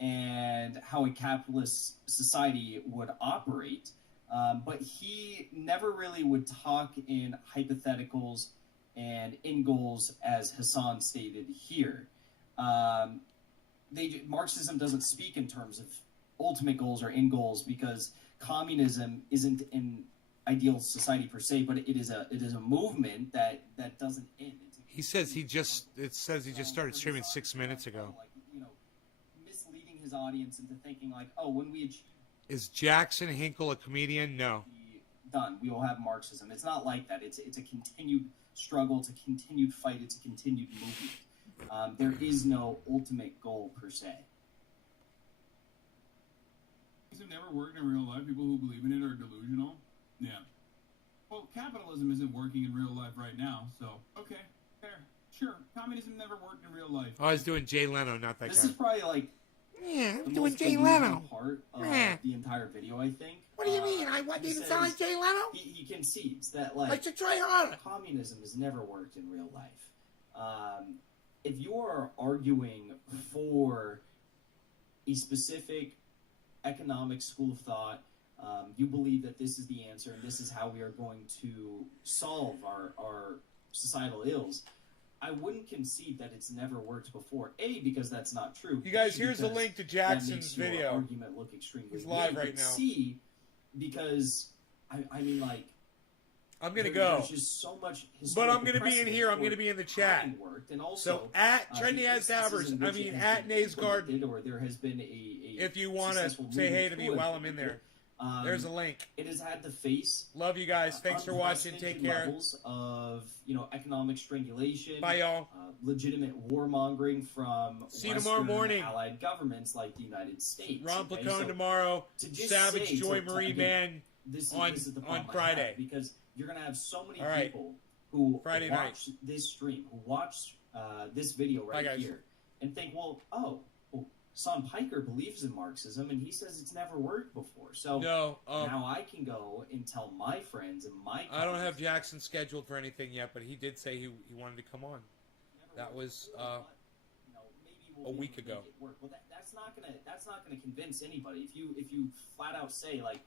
and how a capitalist society would operate. But he never really would talk in hypotheticals and end goals as Hassan stated here. Marxism doesn't speak in terms of ultimate goals or end goals because communism isn't an ideal society per se, but it is a movement that doesn't end. He says he just started streaming 6 minutes ago. Like, misleading his audience into thinking like, oh, when we achieve Is Jackson Hinkle a comedian? No. done, we will have Marxism. It's not like that. It's a continued struggle. It's a continued fight. It's a continued movement. There is no ultimate goal per se. These have never worked in real life. People who believe in it are delusional. Yeah. Well, capitalism isn't working in real life right now, so okay, fair, sure. Communism never worked in real life. Oh, I was doing Jay Leno, not that This guy. is probably like Yeah, I'm the doing most Jay delusional Leno. part of Yeah. the entire video, I think. What do you mean? I he didn't sound like says- Jay Leno? He concedes that I like should try harder. communism has never worked in real life. If you are arguing for a specific economic school of thought, you believe that this is the answer and this is how we are going to solve our societal ills, I wouldn't concede that it's never worked before. A, because that's not true. You guys, B, here's the because link to that Jackson's makes your video. argument look extremely He's live weak. right But now. C, because I mean, like, I'm gonna there's go. just so much But I'm historical gonna be in precedent here. I'm for gonna be in the chat. having worked, and also, So at Trendy in as instances Dabbers, in I which mean it at has Nays been Garden. implemented, or there has been a If you want to successful say hey to movement me to while I'm in there, there's a link. It has had to face Love you guys. Thanks for watching. Take unprecedented care. levels of economic strangulation, Bye, y'all. legitimate warmongering from See you tomorrow Western morning. allied governments like the United States. Ron okay? Placone So tomorrow. to just Savage say, Joy to- Marie again, Man this on is the on problem I Friday. have, because you're going to have so many All right. people who Friday watch night. this stream, who watch this video Bye, right guys. here, and think, well, Son Piker believes in Marxism, and he says it's never worked before. So No, now I can go and tell my friends and my I don't have colleagues, Jackson scheduled for anything yet, but he did say he wanted to come on. That was maybe we'll a be week able to ago. make it work. Well, that's not gonna convince anybody. If you flat out say like